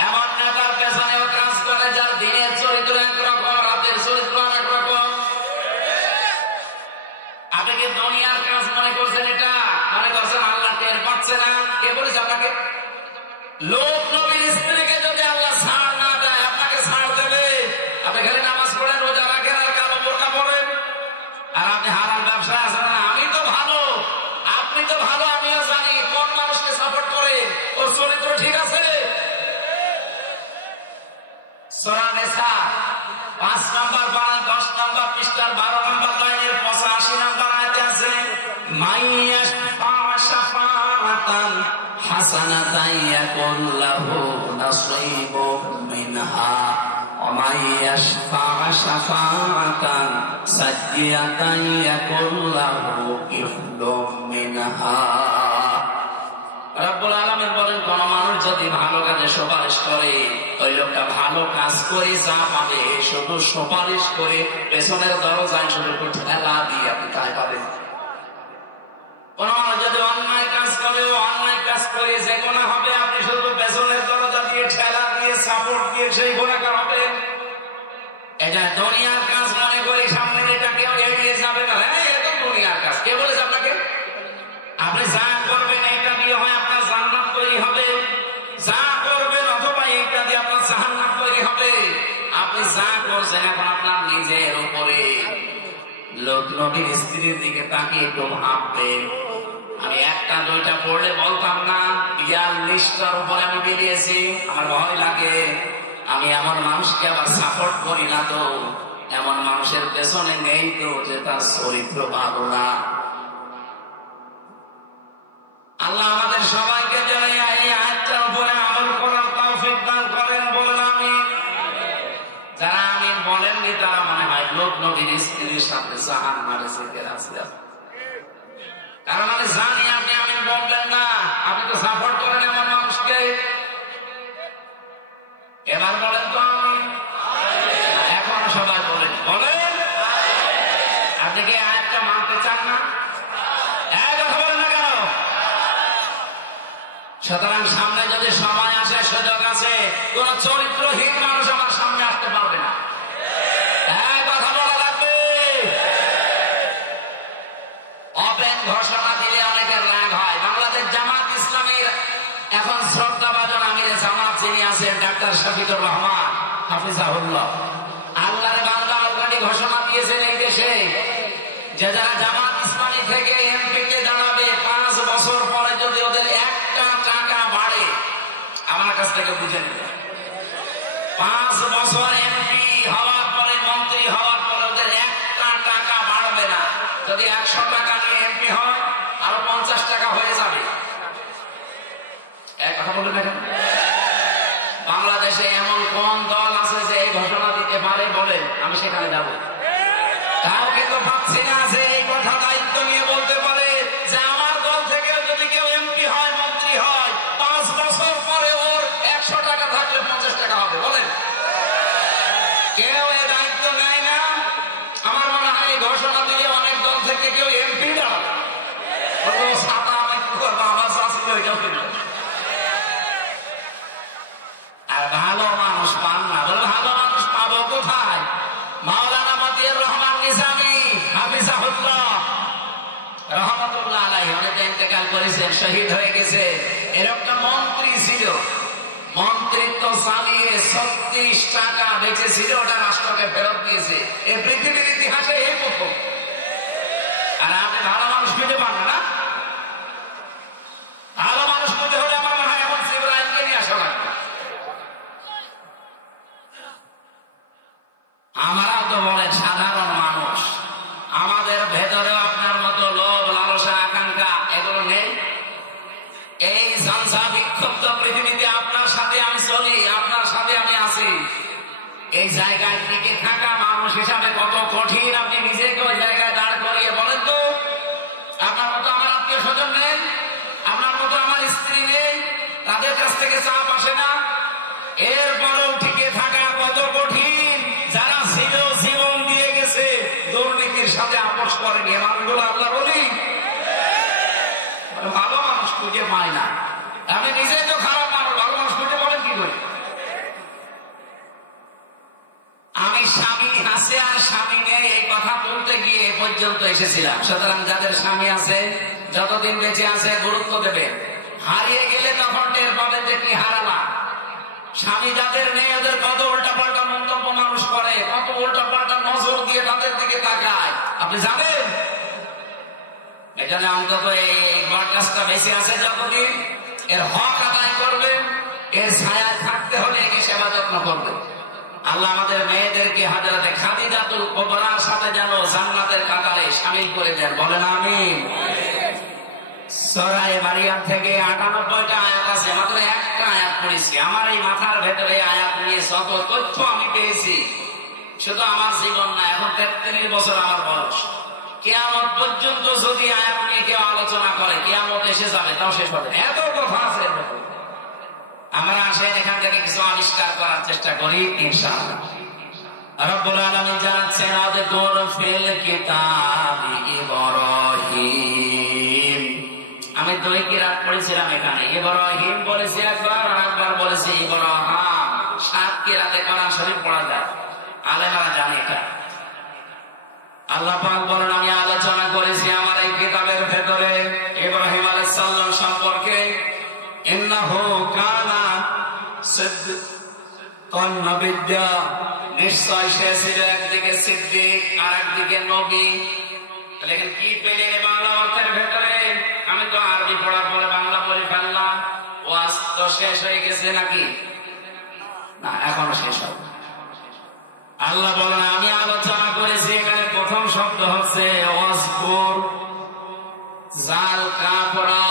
এমন নেতার পেছনেও কাজ করে, যার দিনের চরিত্র একরকম, রাতের চরিত্র অনেক রকম। আপনি কি দুনিয়ার কাজ মনে করছেন? এটা মনে করছেন আল্লাহ টের পাচ্ছে না? কে বলেছে আপনাকে? লোক নবীর স্ত্রীকে যদি আল্লাহ ছাড় না দেয়, আপনাকে ছাড় দেবে? আপনি খালি নামাজ পড়েন, রোজা রাখেন, আর কালো বোরকা পড়েন, আর আপনি হারাম ব্যবসায় আছেন না। আমি তো ভালো, আপনি তো ভালো, আমিও জানি কোন মানুষকে সাপোর্ট করে, ওর চরিত্র ঠিক আছে। সূরা নিসা 5 নম্বর 10 নম্বর পৃষ্ঠার 12 নম্বর লাইনের 85 নম্বর আয়াতে আছে, মাইয়াশফা শাফাআতান হাসানাতান ইয়াকুল লাহু নাসীবুম মিনহা ওয়া মাইয়াশফা শাফাআতান সাইয়্যাতান ইয়াকুল লাহু কিফলুম মিনহা। রব্বুল আলামিন বলেন, কোন মানুষ যদি ভালো কাজে সুপারিশ করে, ওই লোকটা ভালো কাজ করে যা পাবে, শুধু সুপারিশ করে পেছনের দরজায় শুধু ঠেলা দিয়ে আপনি তাই পাবেন। কোন মানুষ যদি অন্যায় কাজ করে, অন্যায় কাজ করে যে গুনাহ হবে, আপনি শুধু পেছনের দরজা দিয়ে ঠেলা দিয়ে সাপোর্ট দিয়ে সেই গুনাহগার হবে। এই জন্য লোক নবীর স্ত্রীর দিকে তাকিয়ে একটু ভাববে। আমি একটা দুইটা পড়লে বলতাম না, 42টার উপরে আমি বেরিয়েছি। আমার ভয় লাগে, আমি এমন মানুষকে আবার সাপোর্ট করি না তো, এমন মানুষের পেছনে নেই তো যে তার চরিত্র ভালো না। আল্লাহ আমাদের সবাইকে যেন এই আয়াতটার উপরে আমল করার তৌফিক দান করেন, বলেন আমিন। যারা আমিন বলেননি তারা মনে হয় লোক নবীর স্ত্রীর সাথে জাহান্নামে যেতে রাজি আছে। কারণ আমি জানি আপনি আমিন বলবেন না, আপনি তো সাপোর্ট করেন এমন মানুষকে। এবার বলেন তো আমিন। এখন সবাই বলেন, বলেন। আপনি কি আয়াতটা মানতে চান না? কথা বলেন না কেন? সুতরাং সামনে যদি সময় আসে, সুযোগ আছে, কোন চরিত্রহীন মানুষ আমার সামনে আসতে পারবে না। কথা বলা লাগবে। ওপেন ঘোষণা দিলে অনেকের রাগ হয়। বাংলাদেশ জামাত ইসলামের এখন শ্রদ্ধাভাজন আমিরে জামাত যিনি আছেন ডাক্তার শফিকুর রহমান হাফিজাহুল্লাহ, আল্লাহর বান্দা অলরেডি ঘোষণা দিয়েছেন এই দেশে যে যারা জামাত ইসলামী থেকে এমপি কে দাঁড়াবে 5 বছর পরে যদি ওদের একটা টাকা বাড়ে, আমার কাছ থেকে বুঝে নেবে। 5 বছর এমপি হওয়ার পরে, মন্ত্রী হওয়ার পরে ওদের একটা টাকা বাড়বে না। যদি 100 টাকা নিয়ে এমপি হয়, আরো 50 টাকা হয়ে যাবে। কথা বলে দেখেন, বাংলাদেশে এমন কোন দল আছে যে এই ঘোষণা দিতে পারে? বলেন, আমি সেখানে যাবো। তাও কিন্তু পাচ্ছি না যে এই কথা দায়িত্ব নিয়ে বলতে পারে যে আমার দল থেকে যদি কেউ এমপি হয়, মন্ত্রী হয়, 5 বছর পরে ওর 100 টাকা থাকলে 50 টাকা হবে। বলেন, কেউ এই দায়িত্ব নেয় না। আমার মনে হয় এই ঘোষণা দিলে অনেক দল থেকে কেউ এমপি দাঁড়াবে। ছাতা আমি কি করবো, আমার শাসিত ওইটাও কিনবে। আর ভালো মানুষ পান না। বলে ভালো মানুষ পাবো কোথায়? মাওলানা মতিউর রহমান নিজামী হাফিজাহুল্লাহ রহমাতুল্লাহ আলাইহি অনেকে ইন্তেকাল করেছেন, শহীদ হয়ে গেছে। এরকম মন্ত্রী ছিল, মন্ত্রিত্ব চালিয়ে 36 টাকা বেঁচেছিল, ওটা রাষ্ট্রকে ফেরত দিয়েছে। এই পৃথিবীর ইতিহাসে এই প্রথম। আর আপনি ভালো মানুষ খুঁজে পান না। ভালো মানুষ খুঁজে হলে আমার মনে হয় এখন জিবরাইলকে নিয়ে আসা লাগবে। আমরাও তো বলেন সাধারণ মানুষ, আমাদের ভেতরেও আপনার মতো লোভ, লালসা, আকাঙ্ক্ষা এগুলো নেই। এই ঝঞ্ঝা বিক্ষুব্ধ পৃথিবীতে আপনার সাথে আমি চলি, আপনার সাথে আমি আছি। এই জায়গায় টিকে থাকা মানুষ হিসাবে কত কঠিন, আপনি নিজেকে ওই জায়গায় দাঁড় করিয়ে বলেন তো। আপনার মতো আমার আত্মীয় স্বজন নেই, আপনার মতো আমার স্ত্রী নেই, তাদের কাছ থেকে চাপ আসে না। এরপরেও টিকে থাকা কত কঠিন। যারা ছিল জীবন দিয়ে গেছে, দুর্নীতির সাথে আপোষ করেনি, মানুষগুলো আল্লাহ বলি ভালো মানুষ খুঁজে পায় না। আপনি নিজেই তো খারাপ মানুষ, ভালো মানুষ খুঁজে পাবেন কি করে? আমি স্বামী আছে আর স্বামী নেই এই কথা বলতে গিয়ে এ পর্যন্ত এসেছিলাম। সুতরাং যাদের স্বামী আছে, যতদিন বেঁচে আছে গুরুত্ব দেবে। হারিয়ে গেলে তখন টের পাবেন যে কি হারালাম। স্বামী যাদের নেই ওদের কত উল্টা পাল্টা মন্তব্য মানুষ করে, কত উল্টা পাল্টা নজর দিয়ে তাদের দিকে তাকায়, আপনি জানেন? এজন্য অন্তত এই বরগাছটা বেঁচে আছে যতদিন, এর হক আদায় করবে, এর ছায়ায় থাকতে হলে একে সেবা যত্ন করবে। আল্লাহ আমাদের মেয়েদেরকে হাজরাতে খাদিজাতুল কুবরার সাথে যেন জান্নাতের কাতারে শামিল করে দেন, বলেন আমিন। সূরা মারিয়াম থেকে 98টা আয়াত আছে, মাত্র একটা আয়াত পড়েছি। আমার এই মাথার ভেতরে আয়াত নিয়ে যত তথ্য আমি পেয়েছি, শুধু আমার জীবন না, এখন 33 বছর আমার বয়স। কিয়ামত পর্যন্ত যদি আয়াত নিয়ে কেউ আলোচনা করে, কিয়ামত এসে যাবে, তাও শেষ হবে। এত কথা আছে। আমরা আসেন এখান থেকে কিছু আবিষ্কার করার চেষ্টা করি ইনশাআল্লাহ। রব্বুল আলামিন জানাচ্ছেন আযকুর ফিল কিতাবি ইব্রাহিম। আমি 2 কিরাত পড়েছিলাম এখানে, ইব্রাহিম বলেছি একবার, আর একবার বলেছি ইব্রাহিম। 7 কিরাতে কোরআন শরীফ পড়া যায়, আলেমরা জানে এটা। আল্লাহ পাক বলেন আমি আলোচনা করেছি আমার এই কিতাবের ভেতরে ইব্রাহিম আলাইহিস সালাম সম্পর্কে। ইন্নাহু কানা সিদকান নাবিয়্যা, নিশ্চয় সে ছিল একদিকে সিদ্দিক আর একদিকে নবী। লেকিন কি পেলেন বাংলা অর্থের ভেতরে? আমি তো আরবি পড়ার পরে বাংলা পড়ে ফেললাম। ওয়াজ তো শেষ হয়ে গেছে নাকি? না, এখনো শেষ হবে। আল্লাহ বলেন আমি আলোচনা করেছি, এখানে প্রথম শব্দ হচ্ছে ওয়াজকুর জাল কাফরা।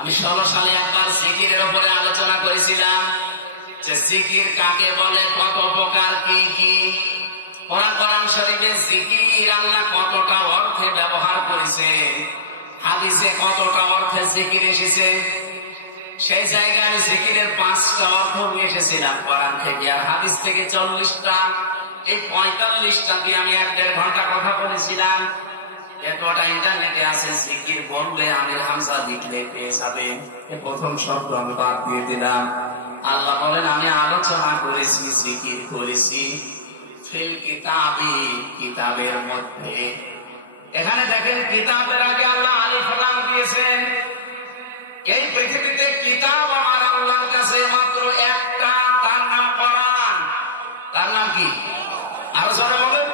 আমি 16 সালে একবার জিকিরের উপরে আলোচনা করেছিলাম যে জিকির কাকে বলে, কত প্রকার, কি কি। কোরআন শরীফে জিকির আল্লাহ কতটা অর্থে ব্যবহার করেছে, হাদিসে কতটা অর্থে জিকির এসেছে। সেই জায়গায় আমি জিকিরের 5টা অর্থ নিয়ে এসেছিলাম কোরআন থেকে, আর হাদিস থেকে 40টা। এই 45টা দিয়ে আমি 1-1.5 ঘন্টা কথা বলেছিলাম। এতটা ইন্টারনেটে আছে, জিকির বললে আমির হামজা লিখলে পেয়ে যাবে। প্রথম শব্দ আমি বাদ দিয়ে দিলাম। আল্লাহ বলেন আমি আলোচনা করেছি, জিকির করেছি ফিল কিতাবি, কিতাবের মধ্যে। এখানে দেখেন কিতাবের আগে আল্লাহ আলিফ লাম দিয়েছেন। এই পৃথিবীতে কিতাব আমার আল্লাহর কাছে মাত্র একটা, তার নাম কোরআন। তার নাম কি? আরো জোরে বলেন।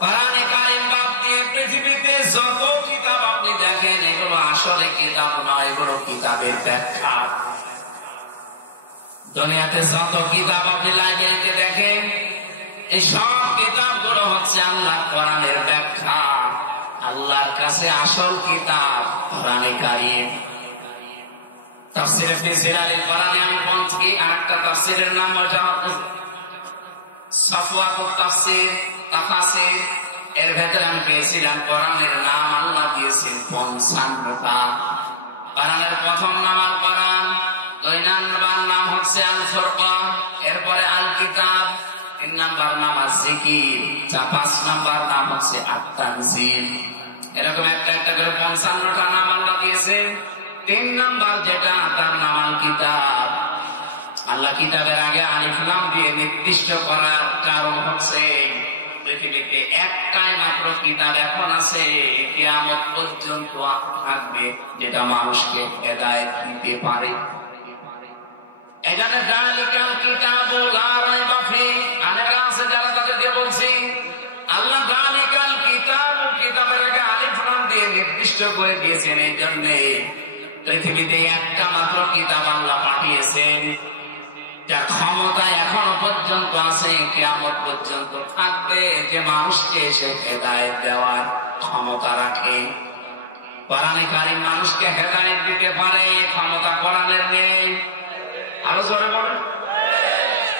কোরআনে কারীম বাদ দিয়ে পৃথিবীতে যত কিতাব আপনি দেখেন, এগুলো আসলে কিতাব নয়, এগুলো কিতাবের ব্যাখ্যা। দুনিয়াতে যত কিতাব আপনি লাইব্রেরিতে দেখেন, এই সব কিতাবগুলো হচ্ছে আল্লাহ কোরআনের ব্যাখ্যা। আল্লাহর কাছে আসল কিতাব কোরআনে কারীম। তাফসীরে ফিজিলালিল কোরআনে আমি পৌঁছি, আরেকটা তাফসীরের নাম হচ্ছে সাফওয়াতুত তাফসীর, তাফাসীর। এর ভেতরে আমি পেয়েছিলাম কোরআনের নাম আল্লাহ দিয়েছেন 55টা। কোরআনের প্রথম নাম আল কোরআন, 2 নাম্বার নাম হচ্ছে আল ফুরকান, এরপরে আল কিতাব, 3 নাম্বার নাম আল জিকির, 5 নাম্বার নাম হচ্ছে আত তানজিল। এরকম একটা একটা করে 55টা নাম আল্লাহ দিয়েছেন। 3 নাম্বার যেটা, তার নাম আল কিতাব। আল্লাহ কিতাবের আগে আলিফ লাম দিয়ে নির্দিষ্ট করার কারণ হচ্ছে পৃথিবীতে একটাই মাত্র কিতাব এখন আছে, কিয়ামত পর্যন্ত থাকবে, যেটা মানুষকে হেদায়েত দিতে পারে। এখানে যালিকাল কিতাবু লা রাইবা ফীহি, আনেরা আছে যারা তাদেরকে বলছি আল্লাহ যালিকাল কিতাবু, কিতাবের আগে আলিফ লাম দিয়ে নির্দিষ্ট করে দিয়েছেন। এই জন্য পৃথিবীতে একটা মাত্র কিতাব আল্লাহ পাঠিয়েছেন, যার ক্ষমতা এখনো পর্যন্ত আছে, কিয়ামত পর্যন্ত থাকবে, যে মানুষকে সে হেদায়েত দেওয়ার ক্ষমতা রাখে। কোরআনে কারীম মানুষকে হেদায়েত দিতে পারে, ক্ষমতা কোরআনের নেই। আরো জোরে বলেন।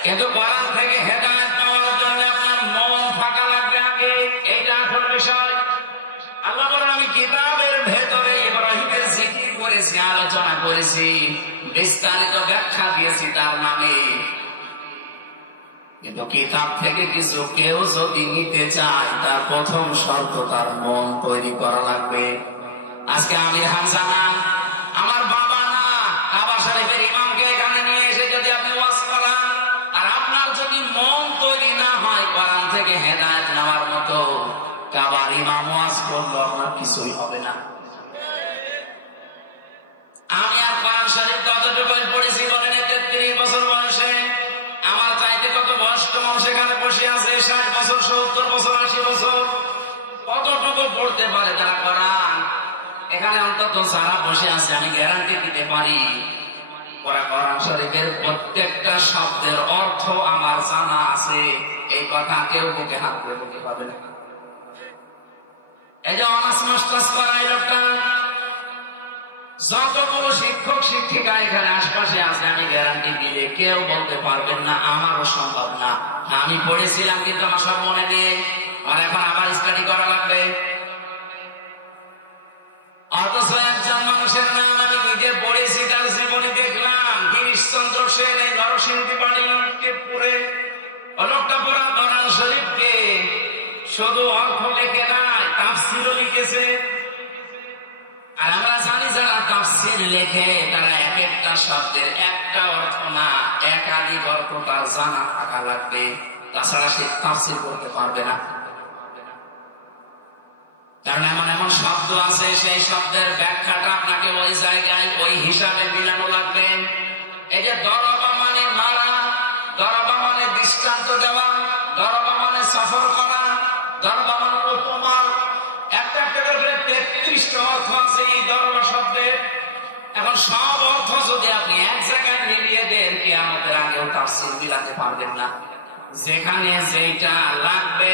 কিন্তু কোরআন থেকে হেদায়েত পাওয়ার জন্য আপনার মন ফাঁকা লাগবে আগে, এইটা আসল বিষয়। আল্লাহ বলেন আমি কিতাবের ভেতরে ইব্রাহিমের জিকির করেছি, আলোচনা করেছি, বিস্তারিত ব্যাখ্যা দিয়েছি তার নামে। কিন্তু কিতাব থেকে কিছু কেউ যদি নিতে চায়, তার প্রথম শর্ত তার মন তৈরি করা লাগবে। আজকে আমির হামজা না, আমার বাবা না, কাবা শরীফের ইমামকে এখানে নিয়ে এসে যদি আপনি ওয়াজ করান, আর আপনার যদি মন তৈরি না হয় কোরআন থেকে হেদায়েত নেওয়ার মতো, কাবার ইমাম ওয়াজ করলে আপনার কিছুই হবে না। আমি আর কোরআন শরীফ কতটুকু পড়েছি বলেন? 33 বছর বয়সে। আমার চাইতে কত বয়স্ক মানুষ এখানে বসে আছে, 60 বছর, 70 বছর, 80 বছর। কতটুকু পড়তে পারে তারা কোরআন? এখানে অন্তত যারা বসে আছে আমি গ্যারান্টি দিতে পারি, কোরআন শরীফের প্রত্যেকটা শব্দের অর্থ আমার জানা আছে। এই কথা কেউ বুকে হাত দিয়ে বলতে পারবে না। এই যে অনার্স মাস্টার্স করা এই লোকটা, যতগুলো শিক্ষক শিক্ষিকা এখানে আশপাশে আছে, আমি গ্যারান্টি দিলে কেউ বলতে পারবেন না, আমারও সম্ভব না। আমি পড়েছিলাম কিন্তু আমার সব মনে নেই, আর এখন আবার স্টাডি করা লাগবে। অথচ একজন মানুষের নাম আমি নিজে পড়েছি, তার জীবনী দেখলাম, গিরিশচন্দ্র সেন, এই নরসিংদী বাড়ি, টেকপুরে। লোকটা পুরা কোরআন শরীফকে শুধু অর্থ লেখে নাই, তাফসীরও লিখেছে। আর আমরা জানি যারা তাফসীর লেখে তারা এক একটা শব্দের একটা অর্থ না, একাধিক অর্থ তার জানা থাকা লাগবে, তাছাড়া সে তাফসীর করতে পারবে না। কারণ এমন এমন শব্দ আছে, সেই শব্দের ব্যাখ্যাটা আপনাকে ওই জায়গায় ওই হিসাবে মিলানো লাগবে। এই যে দরবা মানে মারা, দরবা মানে দৃষ্টান্ত দেওয়া, দরবা মানে সফর করা, দরবা মানে উপমা। একটা একটা করে 33টা অর্থ আছে এই দরবা শব্দের। এখন সব অর্থ যদি আপনি এক জায়গায় মিলিয়ে দেন, কিয়ামতের আগেও তাফসীর মিলাতে পারবেন না। যেখানে যেটা লাগবে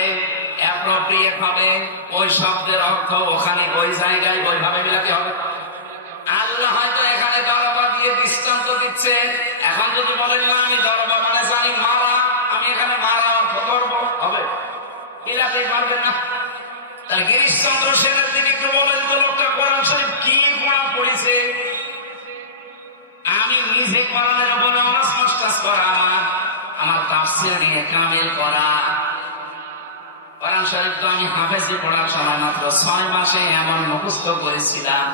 অ্যাপ্রোপ্রিয়েট হবে, ওই শব্দের অর্থ ওখানে ওই জায়গায় ওইভাবে মিলাতে হবে। আল্লাহ হয়তো এখানে দরবা দিয়ে দৃষ্টান্ত দিচ্ছে। এখন যদি বলেন না আমি দরবা মানে জানি মারা, আমি এখানে মারা অর্থ করবো, হবে? মিলাতে পারবেন না। তার গিরিশচন্দ্র সেনের দিকে একটু বলেন তো, লোকটা কোরআন শরীফ কি পড়া পড়েছে? আমি নিজে কোরআনের উপরে অনার্স মাস্টার্স করা, আমার তাফসীর নিয়ে কামিল করা। কোরআন শরীফ তো আমি হাফেজি পড়ার সময় মাত্র 6 মাসে এমন মুখস্থ করেছিলাম,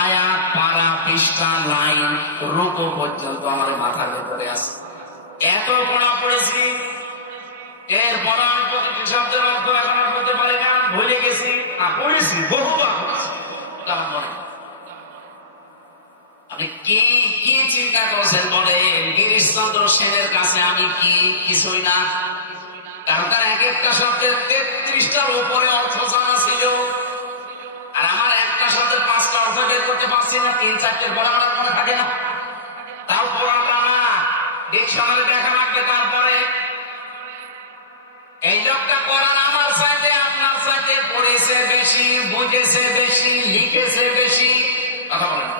আয়াত, পারা, পৃষ্ঠা, লাইন, রুকু পর্যন্ত আমার মাথার ভেতরে আছে। এত পড়া পড়েছি, এরপর আমি প্রতিটি শব্দের অর্থ এখন আর বলতে পারি না, ভুলে গেছি। পড়েছি, বহুবার পড়েছি, কেমন মনে। আপনি কি কি চিন্তা করছেন বলেন? গিরিশচন্দ্র সেনের কাছে আমি কি? কিছুই না। কারণ তার এক একটা শব্দের 33টার উপরে অর্থ জানা ছিল, আর আমার একটা শব্দের 5টা অর্থ বের করতে পারছি না। 3-4টের বড় আমার মনে থাকে না, তাও পড়াটা না, ডিকশনারি দেখা লাগবে। তারপরে এই লোকটা কোরআন আমার চাইতে আপনার চাইতে পড়েছে বেশি, বুঝেছে বেশি, লিখেছে বেশি, কথা বলেন।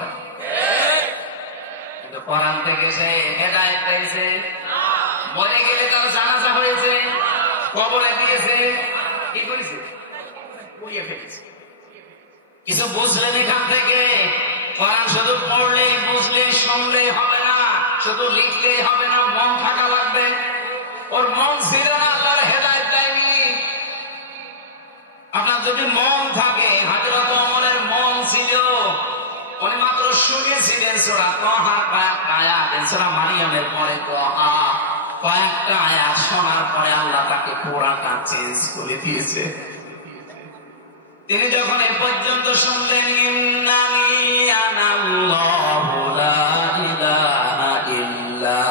কিন্তু কোরআন থেকে সে হেদায়েত পেয়েছে? মরে গেলে তার জানাজা হয়েছে, কবরে দিয়েছে, কি করেছে? পুড়িয়ে ফেলেছে। কিছু বুঝলেন এখান থেকে? কোরআন শুধু পড়লেই বুঝলে শুনলেই হবে না, শুধু লিখলেই হবে না, মন থাকা লাগবে। ওর মন ছিল না, আল্লাহর হেদায়েত দেয়নি। আপনার যদি মন থাকে, হযরত ওমরের মন ছিল, উনি মাত্র শুনেছিলেন সূরা তাহার কয়েকটা আয়াত, সূরা মারিয়ামের পরে কয়েকটা আয়াত শোনার পরে আল্লাহ তাকে পুরাটা চেঞ্জ করে দিয়েছে। তিনি যখন এ পর্যন্ত শুনলেন, ইন্নানি আনাল্লাহু লা ইলাহা ইল্লা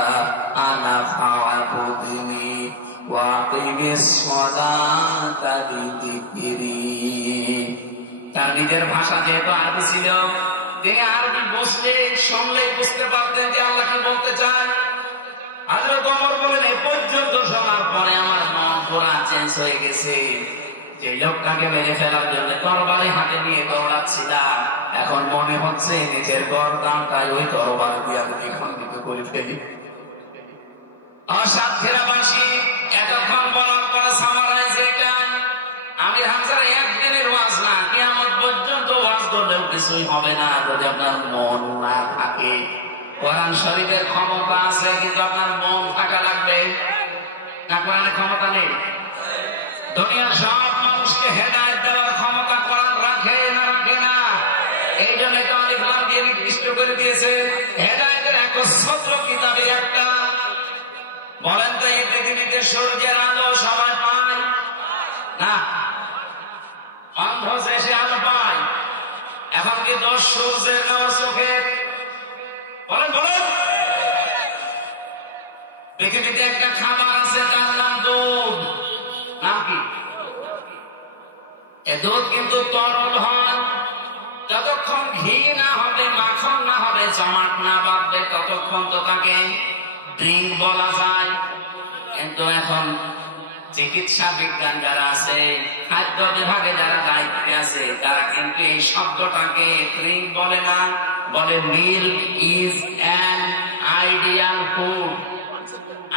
আনা ফা'বুদনি ওয়া আকিমিস সালাতা লিযিকরি। তার নিজের ভাষা যেহেতু আরবি ছিল, তিনি আরবি বুঝলে শুনলেই বুঝতে পারতেন যে আল্লাহ কি বলতে চান। হযরত ওমর বলেন, এ পর্যন্ত শোনার পরে আমার মন পুরা চেঞ্জ হয়ে গেছে। যে লোকটাকে মেরে ফেলার জন্য তরবারি হাতে নিয়ে দৌড়াচ্ছিলাম, এখন মনে হচ্ছে নিজের গর্দানটাই ওই তরবারি দিয়ে আমি খণ্ডিত করে ফেলি। সাতক্ষীরাবাসী এতক্ষণ বলার পরে সামারাইজ এটা আমির হামজার একদিনের ওয়াজ না, কিয়ামত পর্যন্ত ওয়াজ করলেও কিছুই হবে না যদি আপনার মন না থাকে। কোরআন শরীফের ক্ষমতা আছে, কিন্তু আপনার মন থাকা লাগবে। না কোরআনের ক্ষমতা নেই? দুনিয়ার সব মানুষকে হেদায়েত দেওয়ার ক্ষমতা কোরআন রাখে না রাখে না? এই জন্য তো আলিফ লাম দিয়ে নির্দিষ্ট করে দিয়েছে। হেদায়েতের একচ্ছত্র কিতাবে একটা। বলেন তো, এই পৃথিবীতে সূর্যের আলো সবাই পায় না? অন্ধ শেষে আলো পায়। এখন কি দোষ সূর্যের না চোখের? বলেন বলেন। পৃথিবীতে একটা খাবার আছে, তার নাম দুধ। নাম কি? এ দুধ কিন্তু তরল হয়। যতক্ষণ ঘি না হবে, মাখন না হবে, জমাট না বাঁধবে, ততক্ষণ তো তাকে ড্রিঙ্ক বলা যায়। কিন্তু এখন চিকিৎসা বিজ্ঞান যারা আছে, খাদ্য বিভাগে যারা দায়িত্বে আছে, তারা কিন্তু এই শব্দটাকে ড্রিঙ্ক বলে না, বলে milk is an ideal food.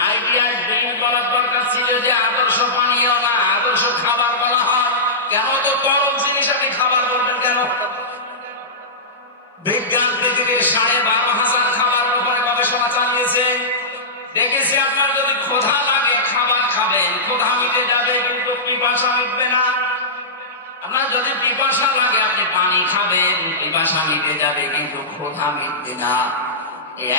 Ideal drink বলার দরকার ছিল যে আদর্শ পানীয় না, আদর্শ খাবার বলা হয়। কেন তো তরল জিনিস আপনি খাবার বলবেন কেন? বিজ্ঞান পৃথিবীর 12,500 খাবারের উপরে গবেষণা চালিয়েছে। দেখেছি আপনার যদি ক্ষুধা লাগে খাবার খাবেন, ক্ষুধা মিটে যাবে, কিন্তু পিপাসা মিটবে না। আপনার যদি পিপাসা লাগে আপনি পানি খাবেন, পিপাসা মিটে যাবে, কিন্তু ক্ষুধা মিটবে না।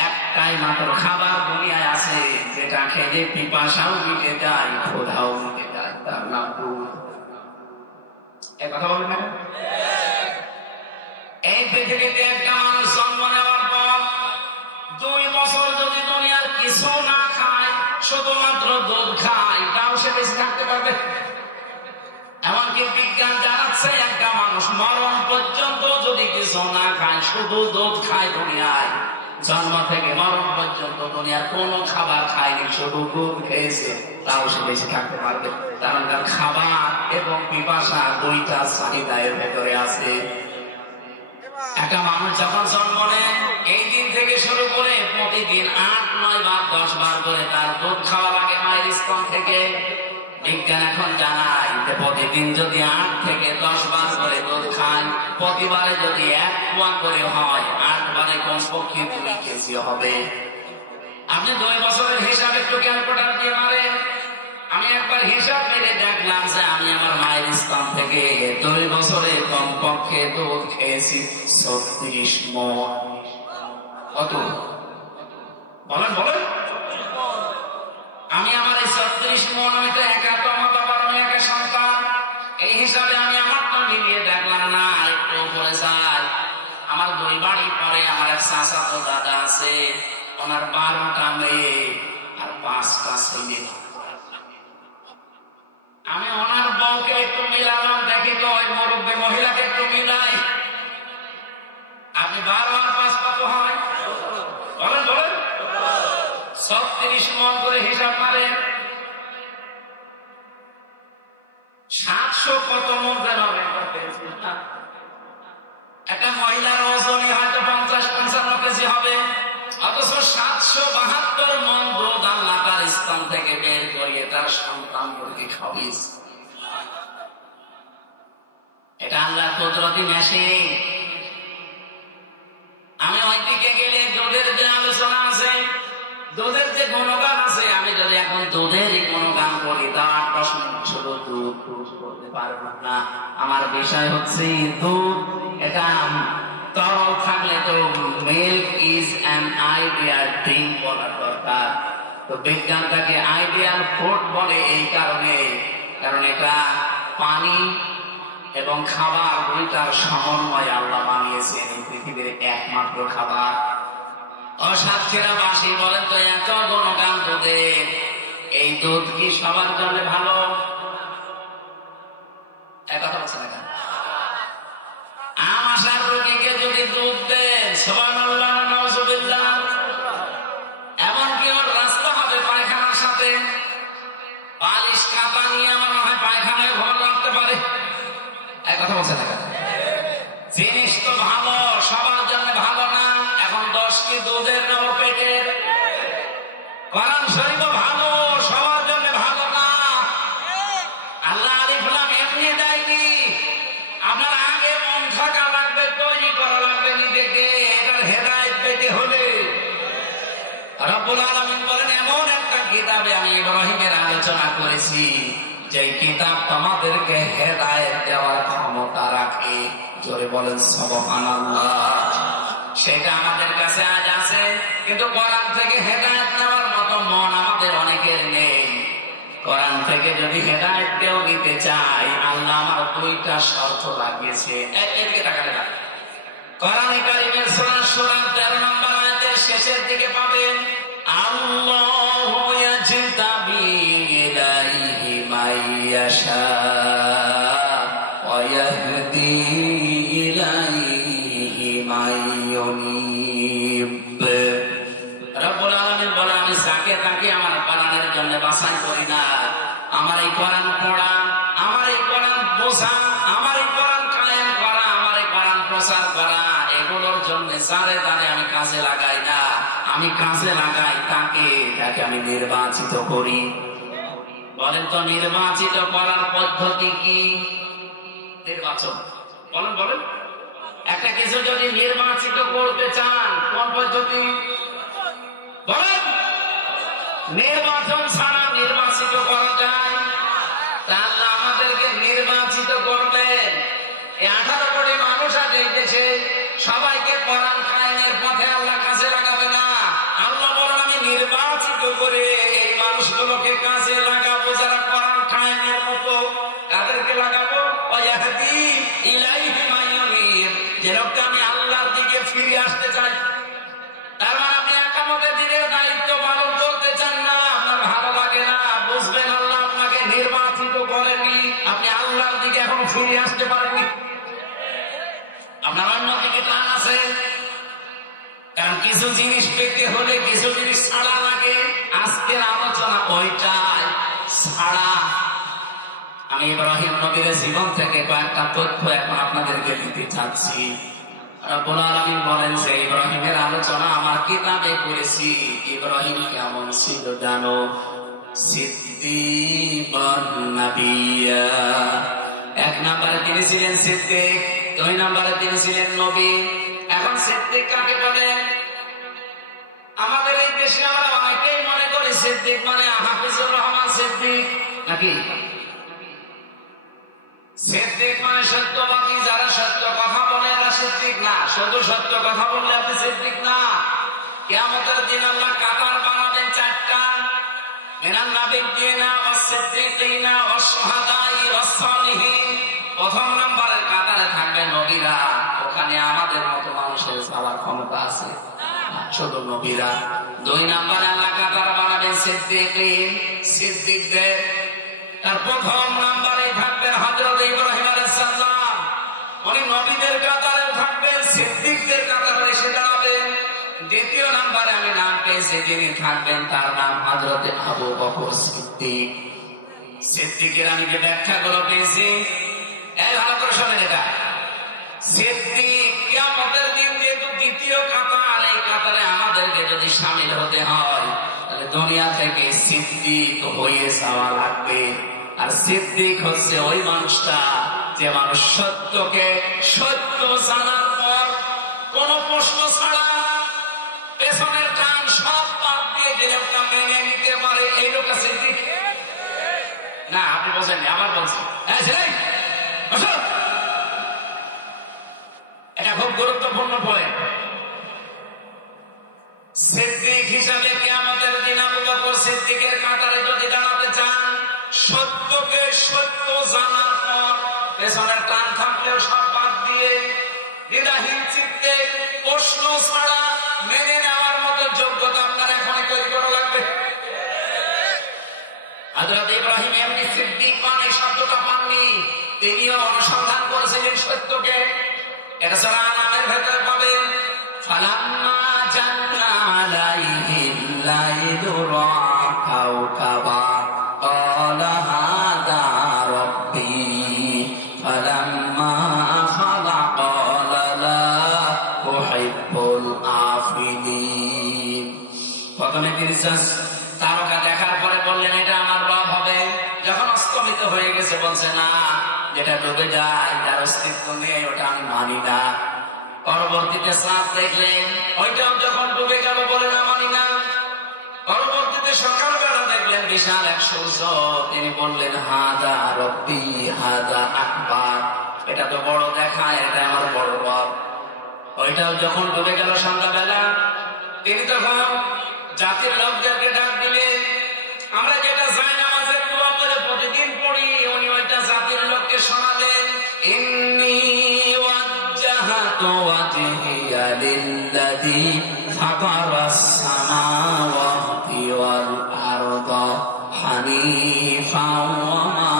একটাই মাত্র খাবার দুনিয়ায় আছে যেটা খেলে পিপাসাও মিটে যায়, ক্ষুধাও মিটে যায়, তার নাম দুধ। এই কথা বলবেন না? এই পৃথিবীতে একটা মানুষ জন্ম নেওয়ার পর 2 বছর যদি দুনিয়ার কিছু না খায়, শুধুমাত্র দুধ বেঁচে থাকতে পারবে? এমনকি বিজ্ঞান জানাচ্ছে একটা মানুষ মরণ পর্যন্ত যদি কিছু না খায়, শুধু দুধ খায়, দুনিয়ায় জন্ম থেকে মরণ পর্যন্ত দুনিয়ার কোনো খাবার খায়নি, শুধু দুধ খেয়েছে, তাও সে বেঁচে থাকতে পারবে। কারণ তার খাবার এবং পিপাসা দুইটা চাহিদা এর ভেতরে আছে। একটা মানুষ যখন জন্ম নেয়, এই দিন থেকে শুরু করে প্রতিদিন 8, 9 বার 10 বার করে তার দুধ খাওয়া লাগে মায়ের স্তন থেকে। বিজ্ঞান এখন জানায় যে প্রতিদিন যদি 8 থেকে 10 বার করে দুধ খায়, প্রতিবারে যদি 1 পোয়া করে হয়, 8 বারে কমপক্ষে 2 কেজি হবে। আপনি 2 বছরের হিসাব একটু ক্যালকুলেটর দিয়ে মারেন। আমি একবার হিসাব মেরে দেখলাম যে আমি আমার মায়ের স্তন থেকে 2 বছরে কমপক্ষে দুধ খেয়েছি 36 মণ। কত বলেন বলেন? আমি আমার এই 36 মণ, আমি তো একা, তো আমার বাবার আমি একা সন্তান। এই হিসাবে আমি আমার তো মিলিয়ে দেখলাম না, একটু উপরে যাই। আমার 2 বাড়ি পরে আমার এক চাচাতো দাদা আছে, ওনার 12টা মেয়ে আর 5টা ছেলে। আমি ওনার বউকে একটু মিলালাম, দেখি তো ওই মুরব্বী মহিলাকে একটু মিলাই। আপনি 12 আর 5 কত হয়? বলেন বলেন? 36 মণ করে হিসাব মারেন। 700 কত মণ হবে? একটা মহিলার ওজনই হয়তো 50-55 কেজি হবে, অথচ 772 মণ দুধ আল্লাহ তার স্তন থেকে বের করিয়ে তার সন্তানদেরকে খাওয়িয়েছে। এটা আল্লাহর কুদরতি মেশিন। আমি ওই দিকে গেলে দুধের যে আলোচনা আছে, দুধের যে গুণগান আছে, আমি যদি এখন দুধেরই গুণগান করি তা 10 মিনিট শুধু দুধ করতে পারবো না। আমার বিষয় হচ্ছে দুধ এটা তরল থাকলে তো milk is an ideal drink বলা দরকার। তো বিজ্ঞানটাকে আইডিয়াল ফুড বলে এই কারণে, কারণ এটা পানি এবং খাবার দুইটার সমন্বয় আল্লাহ বানিয়েছেন এই পৃথিবীর একমাত্র খাবার। অসাক্ষীরা বাসী বলেন তো এত গুণগান দুধের, এই দুধ কি সবার জন্য ভালো? কথা বলছে না কেন? আমাশার রোগীকে যদি দুধ দেন, সুবহানাল্লাহ, নাউজুবিল্লাহ, এমনকি ওর রাস্তা হবে পায়খানার সাথে, পালিশ খাতা নিয়ে আমার মনে হয় পায়খানায় ঘর রাখতে পারে। কথা বলছে না কেন? জিনিস তো ভালো, সবার জন্য ভালো না। এখন 10 কি দুধের না ওর পেটের? কোরআন শরীফও ভালো, সবার জন্য ভালো না। আল্লাহ আলিফ লাম এমনি দেয়নি। আপনার আগে মন থাকা লাগবে, তৈরি করা লাগবে নিজেকে, এটার হেদায়েত পেতে হলে। রব্বুল আলামিন বলেন, এমন একটা কিতাবে আমি ইব্রাহিমের আলোচনা করেছি যে কিতাব তোমাদেরকে হেদায়েত দেওয়ার ক্ষমতা রাখে। জোরে বলেন সুবহানাল্লাহ। সেটা আমাদের কাছে আজ আছে, কিন্তু কোরআন থেকে হেদায়েত নেওয়ার মতো মন আমাদের অনেকের নেই। কোরআন থেকে যদি হেদায়েত কেউ নিতে চায়, আল্লাহ আমার 2টা শর্ত লাগিয়েছে। এদিকে তাকালে না, কোরআনে কারীমের সূরা সূরা 13 নম্বর আয়াতের শেষের দিকে পাবেন, আল্লাহু ইয়াজতাবি ইলাইহি মাইয়াশা ওয়া ইয়াহদি ইলাইহি মাইয়ুনিব। রব্বুল আলামিন বলেন, আমি যাকে তাকে আমার কোরআনের জন্য বাছাই করি না। আমার এই কোরআন পড়া, আমার এই কোরআন বোঝা, আমার এই কোরআন কায়েম করা, আমার এই কোরআন প্রচার করা, এগুলোর জন্য যারে তারে আমি কাজে লাগাই না। আমি কাজে লাগাই তাকে, যাকে আমি নির্বাচিত করি। বলেন তো নির্বাচিত করার পদ্ধতি কি? নির্বাচন। বলেন বলেন, একটা কিছু যদি নির্বাচিত করতে চান কোন পদ্ধতি? বলেন। নির্বাচন ছাড়া নির্বাচিত করা যায়? তাহলে আমাদেরকে নির্বাচিত করবেন। এই 18 কোটি মানুষ আছে এই দেশে, সবাইকে কোরআন কায়েমের পথে আল্লাহ কাজে লাগাবে না। আল্লাহ বলেন, আমি নির্বাচিত করে এই মানুষগুলোকে কাজে লাগাবো যারা কোরআন কায়েমের মতো। কাদেরকে লাগাবো? ওয়াহদি ইলাইহি মাইয়ুনিব, যে লোকটা আমি আল্লাহর দিকে ফিরে আসতে চাই। তার মানে আপনি একামতের দিনের দায়িত্ব পালন করতে চান না, আপনার ভালো লাগে ফিরে আসতে পারেনি। আপনার অন্যদিকে টান আছে, কারণ কিছু জিনিস পেতে হলে কিছু জিনিস ছাড়া লাগে। আজকের আলোচনা ওইটাই ছাড়া। আমি ইব্রাহিম নবীর জীবন থেকে কয়েকটা তথ্য এখন আপনাদেরকে দিতে চাচ্ছি। রব্বুল আলামিন বলেন যে ইব্রাহিমের আলোচনা আমার কিতাবে করেছি। ইব্রাহিম কেমন ছিল জানো? সিদ্দীকুন নাবিয়্যা। এক নম্বরে তিনি ছিলেন সিদ্দিক, দুই নম্বরে তিনি ছিলেন নবী। এখন সিদ্দিক কাকে বলে? আমাদের এই দেশে আমরা অনেকেই মনে করি সিদ্দিক মানে হাফিজুর রহমান সিদ্দিক, নাকি? সিদ্দিক মানে সত্যবাদী, যারা সত্য কথা বলে এরা সিদ্দিক না। শুধু সত্য কথা বললে আপনি সিদ্দিক না। কিয়ামতের দিন আল্লাহ কাতার বানাবেন চারটা, মিনান নাবিয়্যিনা ওয়াস সিদ্দিকিনা ওয়াস শুহাদাই ওয়াস সালিহিন। প্রথম নম্বরের কাতারে থাকবে নবীরা। ওখানে আমাদের মতো মানুষের যাওয়ার ক্ষমতা আছে, শুধু নবীরা। দুই নম্বরে আল্লাহ কাতার বানাবেন সিদ্দিকিন, সিদ্দিকদের। তার প্রথম নম্বরে থাকবেন হযরত ইব্রাহিম আলাইহিস সালাম। উনি নবীদের কাতারে থাকবেন, সিদ্দিকদের কাতারে এসে দাঁড়াবেন। দ্বিতীয় নম্বরে আমি নাম পেয়েছি, যিনি থাকবেন তার নাম হযরত আবু বকর সিদ্দিক। সিদ্দিকের আমি যে ব্যাখ্যাগুলো পেয়েছি, এই ভালো করে শোনেন। এটা সিদ্দিক কিয়ামতের দিন যেহেতু দ্বিতীয় কাতার, এই কাতারে আমাদেরকে যদি শামিল হতে হয় তাহলে দুনিয়া থেকে সিদ্দিক হয়ে যাওয়া লাগবে। আর সিদ্দিক হচ্ছে ওই মানুষটা যে মানুষ সত্যকে সত্য জানার পর কোন প্রশ্ন ছাড়া পেছনের টান সব বাদ দিয়ে গেলে ওটা মেনে নিতে পারে। এই লোকটা সিদ্দিক না। আপনি বলছেন, আবার বলছেন, এটা খুব গুরুত্বপূর্ণ পয়েন্ট। সিদ্দিক হিসাবে কিয়ামতের দিন আবু বকর সিদ্দিকের কাতারে যদি দাঁড়াতে চান, সত্যকে সত্য জানার পর পেছনের টান থাকলেও সব বাদ দিয়ে দ্বিধাহীন চিত্তে প্রশ্ন ছাড়া মেনে নেওয়ার মতো যোগ্যতা আপনার এখন তৈরি করা লাগবে। হযরত ইব্রাহিম এমনি সিদ্দিক মানে শব্দটা পাননি, তিনিও অনুসন্ধান করেছিলেন সত্যকে। এটা সূরা আনামের ভেতরে পাবেন। ফালাম্মা জান্না আলাইহিল লাইলু রাআ কাওকাবা ক্বালা হাযা রাব্বী ফালাম্মা আফালা ক্বালা লা উহিব্বুল আফিলিন। প্রথমে তিনি তারকা দেখার পরে বললেন এটা আমার রব হবে। যখন অস্তমিত হয়ে গেছে বলছে না, যেটা ডুবে যায় যার অস্তিত্ব নেই ওটা আমি মানি না। পরবর্তীতে চাঁদ দেখলেন, ওইটাও যখন ডুবে গেল বলে না মানি না। পরবর্তীতে সকালবেলা দেখলেন বিশাল এক সূর্য, তিনি বললেন হাযা রব্বী হাযা আকবার। এটা তো বড় দেখায়, এটা আমার বড় রব। ওইটাও যখন ডুবে গেল সন্ধ্যাবেলা, তিনি তখন জাতির লোকদেরকে ডাক দিলেন। আমরা যেটা জায়নামাজের দোয়া করে প্রতিদিন পড়ি, উনি ওইটা জাতির লোককে শোনালেন। ইন্নী ওয়াজ্জাহাতু ওয়াজহিয়া লিল্লাযী ফাতারাস সামাওয়াতি ওয়াল আরদা হানিফাও ওয়া মা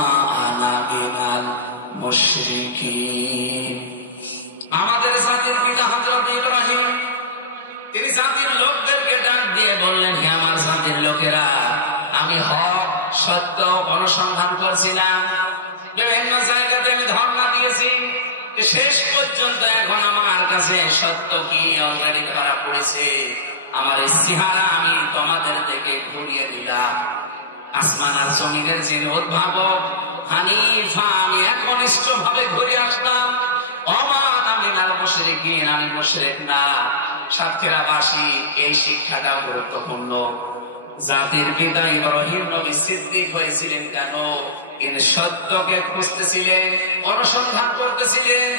আনা মিনাল মুশরিকিন। আমাদের জাতির পিতা হযরত ইব্রাহিম, তিনি জাতির লোকদেরকে ডাক দিয়ে বললেন, হে আমার জাতির লোকেরা, আমি হক সত্য অনুসন্ধান করছিলাম। বিভিন্ন জায়গাতে আমি ধর্ণা দিয়েছি, শেষ পর্যন্ত এখন আমার কাছে সত্য কি অলরেডি ধরা পড়েছে। আমার এই চেহারা আমি তোমাদের থেকে ঘুরিয়ে দিলাম। আসমান আর জমিনের যিনি উদ্ভাবক হানিফা, আমি একনিষ্ঠ ভাবে ঘুরে আসলাম। ওমান মিনাল মুশরিকিন, আমি মুশরিক না। সাতক্ষীরাবাসী, এই শিক্ষাটা গুরুত্বপূর্ণ। জাতির পিতা ইব্রাহিম নবী সিদ্দিক হয়েছিলেন কেন? তিনি সত্যকে খুঁজতেছিলেন, অনুসন্ধান করতেছিলেন।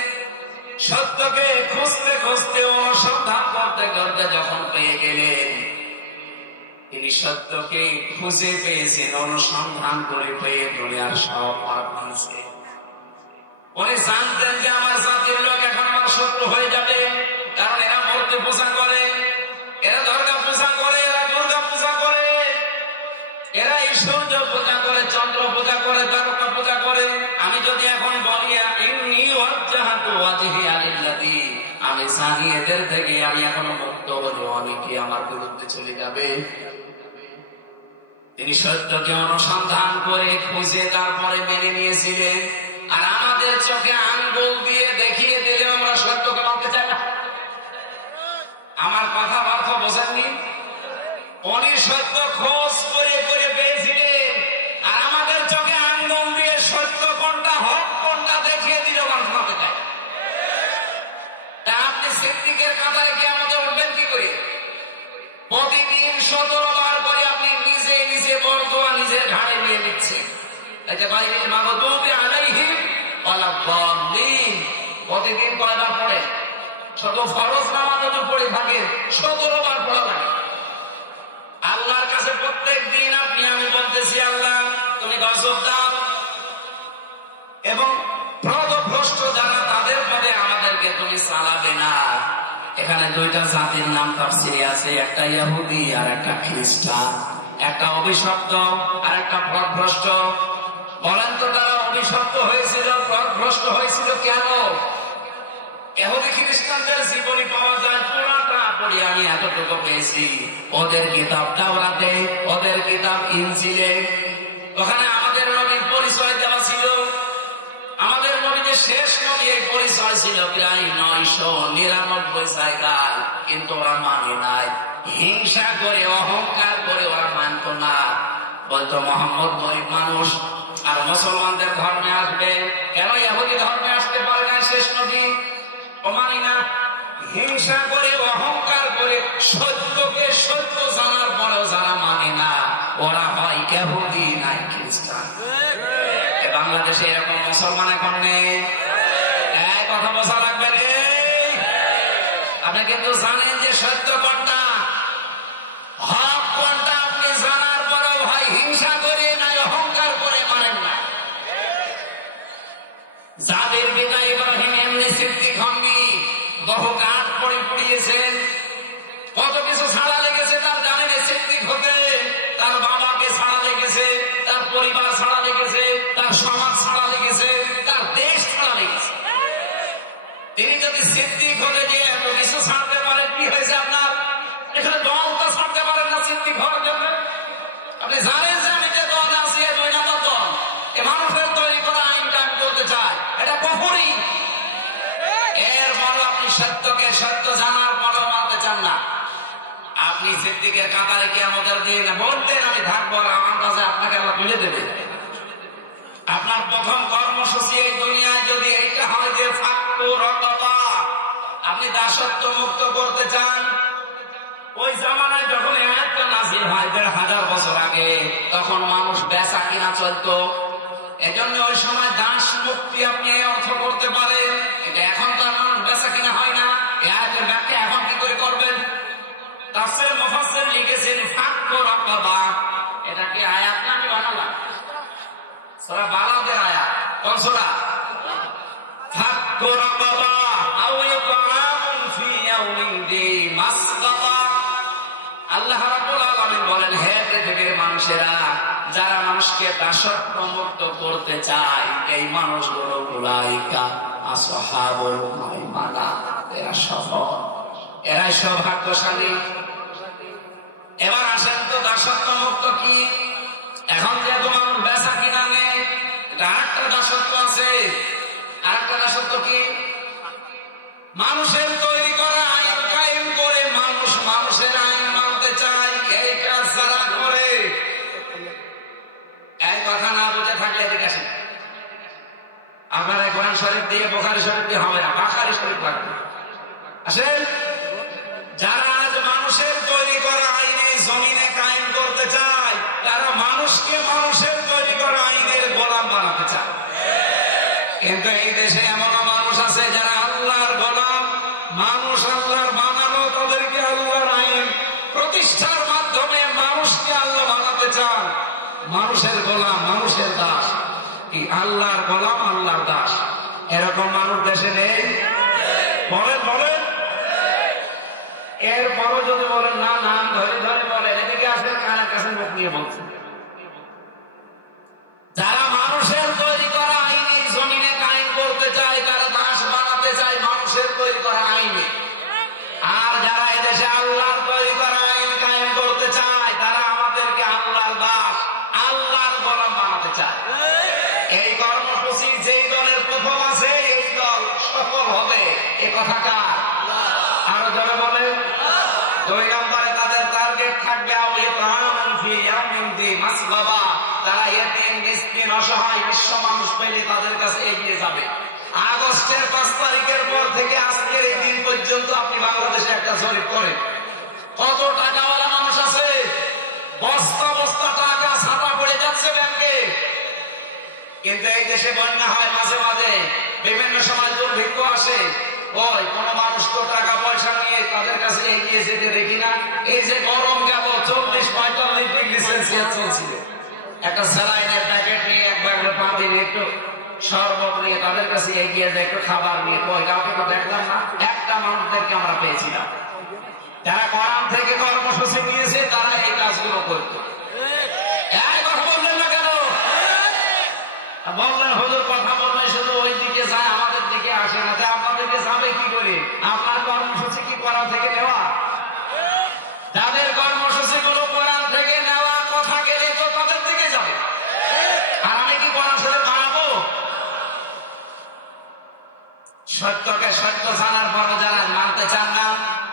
সত্যকে খুঁজতে খুঁজতে, অনুসন্ধান করতে করতে যখন পেয়ে গেলেন, তিনি সত্যকে খুঁজে পেয়েছেন, অনুসন্ধান করে পেয়ে দুনিয়ার সব পাপ দিয়েছে। উনি জানতেন যে আমার জাতির লোক এখন আমার শত্রু হয়ে যাবে, কারণ এরা মূর্তি পূজা করে, এরা দুর্গা পূজা করে, এরা দুর্গা পূজা করে, এরা সূর্য পূজা করে, চন্দ্র পূজা করে, তারকা পূজা করে। আমি যদি এখন বলি এদের থেকে আমি এখনো মুক্ত হলে অনেকে আমার বিরুদ্ধে চলে যাবে। তিনি সত্যকে অনুসন্ধান করে খুঁজে তারপরে মেনে নিয়েছিলেন। আর আমাদের চোখে আঙ্গুল দিয়ে দেখিয়ে দিলে আমরা সত্যকে মানতে চাই না। আমার কথা অর্থ বোঝেননি? উনি সত্য খোঁজ করে করে পেয়েছিলেন, আর আমাদের চোখে আঙ্গুল দিয়ে সত্য কোনটা হক কোনটা দেখিয়ে দিলে মানুষ মানতে চায়। তা আপনি সিদ্দিকের কাতারে কি আমাদের উঠবেন কি করে? প্রতিদিন 17 বার করে আপনি নিজে নিজে বরদোয়া নিজের ঘাড়ে নিয়ে নিচ্ছেন। প্রতিদিন কয়বার পড়ে? শুধু ফরজ নামাজ পড়ে থাকে 17 বার পড়া লাগে। আল্লাহর কাছে প্রত্যেক দিন আপনি আমি বলতেছি, আল্লাহ তুমি গজব দাও এবং পথভ্রষ্ট যারা তাদের পথে আমাদেরকে তুমি চালাবে না। এখানে দুইটা জাতির নাম তাফসিরে আছে, একটা ইহুদি আর একটা খ্রিস্টান, একটা অভিশপ্ত আর একটা পথভ্রষ্ট। বলেন তো তারা অভিশপ্ত হয়েছিল, পথভ্রষ্ট হয়েছিল কেন? ইহুদি খ্রিস্টানদের জীবনী পাওয়া যায়, পুরাটা পড়ি আমি এতটুকু পেয়েছি। ওদের কিতাব তাওরাতে, ওদের কিতাব ইনজিলে, ওখানে আমাদের নবীর পরিচয় দেওয়া ছিল। আমাদের নবীর শেষ নবী এই পরিচয় ছিল প্রায় 999 জায়গায়, কিন্তু ওরা মানে নাই। হিংসা করে অহংকার করে ওরা মানত না, বলতো মোহাম্মদ গরিব মানুষ আর মুসলমানদের ধর্মে আসবে। কেন ইহুদি ধর্মে আসতে পারে না শেষ নবী? ও মানি না। হিংসা করে অহংকার করে সত্যকে সত্য জানার পরেও যারা মানে না, ওরা হয় ইহুদি নাই খ্রিস্টান। বাংলাদেশে এরকম মুসলমান এখন নেই। কথা বোঝা লাগবে রে। আপনি কিন্তু জানেন যে সত্য কোনটা, হক কোনটা, আপনি জানার পরেও ভাই হিংসা করে নাই অহংকার করে মানেন না। যাদের পিতা ইব্রাহিম এমনি সিদ্দিক হননি, বহু কাঠ পুড়িয়েছেন, কত কিছু ছাড়া লেগেছে তার, জানেন সিদ্দিক হতে। তার বাবাকে ছাড়া লেগেছে, তার পরিবার ছাড়া লেগেছে, তার সমাজ ছাড়া লেগেছে, তার দেশ ছাড়া লেগেছে। তিনি যদি সিদ্দিক হতে গিয়ে এত কিছু ছাড়তে পারেন, কি হয়েছে আপনার? এখানে দল তো ছাড়তে পারেন না সিদ্দিক হওয়ার জন্য। আপনি জানেন যে আমি যে দল আছি 2 নম্বর দল, এ মানুষের তৈরি করা আইনটা আমি করতে চাই, এটা কখনই। এর পরও আপনি সত্যকে সত্য জানার পরও মানতে চান না। আপনি সিদ্দিকের কাতারে কি আমাদের দিন বলতেন আমি থাকবো, আমার কাছে আপনাকে আল্লাহ তুলে দেবে। আপনার প্রথম কর্মসূচি এই দুনিয়ায় যদি এইটা হয় যে ফাক্কু রাকাবা, আপনি দাসত্ব মুক্ত করতে চান। ওই জামানায় যখন আয়াতটা নাযিল হয় 1500 বছর আগে, তখন মানুষ বেচা কিনা চলতো। এজন্য ওই সময় দাস মুক্তি আপনি অর্থ করতে পারেন। এটা এখন তো মানুষ বেচা কিনা হয় না। এই আয়াতের ব্যাখ্যা এখন কি করে করবেন? তাফসীর মুফাসসির লিখেছেন ফাক্কু রাকাবা। এটা কি আয়াত না আমি বানালাম? সূরা বালাদের আয়াত। কোন সূরা? ফাক্কু রাকাবা আও ইতআমুন ফি ইয়াউমিন যী মাসগাবা। আল্লাহ রাব্বুল আলামিন বলেন, হে পৃথিবীর মানুষেরা, যারা মানুষকে দাসত্ব মুক্ত করতে চায়, এই মানুষগুলো উলাইকা আসহাবুল মাইমানা, এরা সফল, এরাই সৌভাগ্যশালী। এবার আসেন তো দাসত্ব মুক্ত কি? এখন যেহেতু মানুষ বেচা কিনা নেই, আরেকটা দাসত্ব আছে। আরেকটা দাসত্ব কি? মানুষের তৈরি করা আইন কায়েম করে মানুষ মানুষের আইন মানতে চায়। এই কাজ যারা করে, এই কথা না বুঝে থাকলে এদিকে আসেন। আপনারা কোরআন শরীফ দিয়ে বুখারী শরীফ দিয়ে হবে না, বুখারী শরীফ লাগবে। আসেন, যারা আজ মানুষের তৈরি করা আইনে জমিনে কায়েম করতে চায়, তারা মানুষকে মানুষের তৈরি করা আইনের গোলাম বানাতে চায়। কিন্তু এই দেশে এমনও মানুষ আছে যারা আল্লাহর গোলাম, মানুষ আল্লাহর বানানো, তাদেরকে আল্লাহর আইন প্রতিষ্ঠার মাধ্যমে মানুষকে আল্লাহ বানাতে চান। মানুষের গোলাম, মানুষের দাস। কি আল্লাহর গোলাম, আল্লাহর দাস, এরকম মানুষ দেশে নেই? বলেন বলেন। এরপরও যদি বলেন না, নাম ধরে ধরে বলেন, এদিকে আসেন, কানের কাছে মুখ নিয়ে বলছেন। যারা মানুষের তৈরি করা আইনে জমিনে কায়েম করতে চায়, তারা দাস বানাতে চায় মানুষের তৈরি করা আইনে। বাবা, তারা এতিম মিসকিন অসহায় বিশ্ব মানুষ পেলে তাদের কাছে এগিয়ে যাবে। আগস্টের 5 তারিখের পর থেকে আজকের এই দিন পর্যন্ত আপনি বাংলাদেশে একটা জরিপ করেন, কত টাকাওয়ালা মানুষ আছে, বস্তা বস্তা টাকা ছাপা পড়ে যাচ্ছে ব্যাংকে। কিন্তু এই দেশে বন্যা হয় মাঝে মাঝে, বিভিন্ন সময় দুর্ভিক্ষ আসে, ওই কোন মানুষ তো টাকা পয়সা নিয়ে তাদের কাছে এগিয়ে যেতে দেখি না। এই যে গরম গেল 40-45 ডিগ্রি সেলসিয়াস চলছিল, একটা স্যালাইনের প্যাকেট নিয়ে একবার পানি নিয়ে একটু শরবত নিয়ে তাদের কাছে এগিয়ে যায়, একটু খাবার নিয়ে, ওই কাউকে তো দেখলাম না। একটা মানুষদেরকে আমরা পেয়েছিলাম যারা কোরআন থেকে কর্মসূচি নিয়েছে, তারা এই কাজগুলো করত। এই কথা বললেন না কেন? বললেন হুজুর কথা বললে শুধু ওই দিকে যায়, আমাদের দিকে আসে না। আপনাদেরকে যাবে কি করে? আপনার কর্মসূচি কি কোরআন থেকে নেওয়া? যাদের কর্মসূচি গুলো কোরআন থেকে নেওয়া, কথা গেলে তো তাদের দিকে যাবে। আর আমি কি কোরআন সাথে বানাবো? সত্যকে সত্য জানার পর যারা মানতে চান না,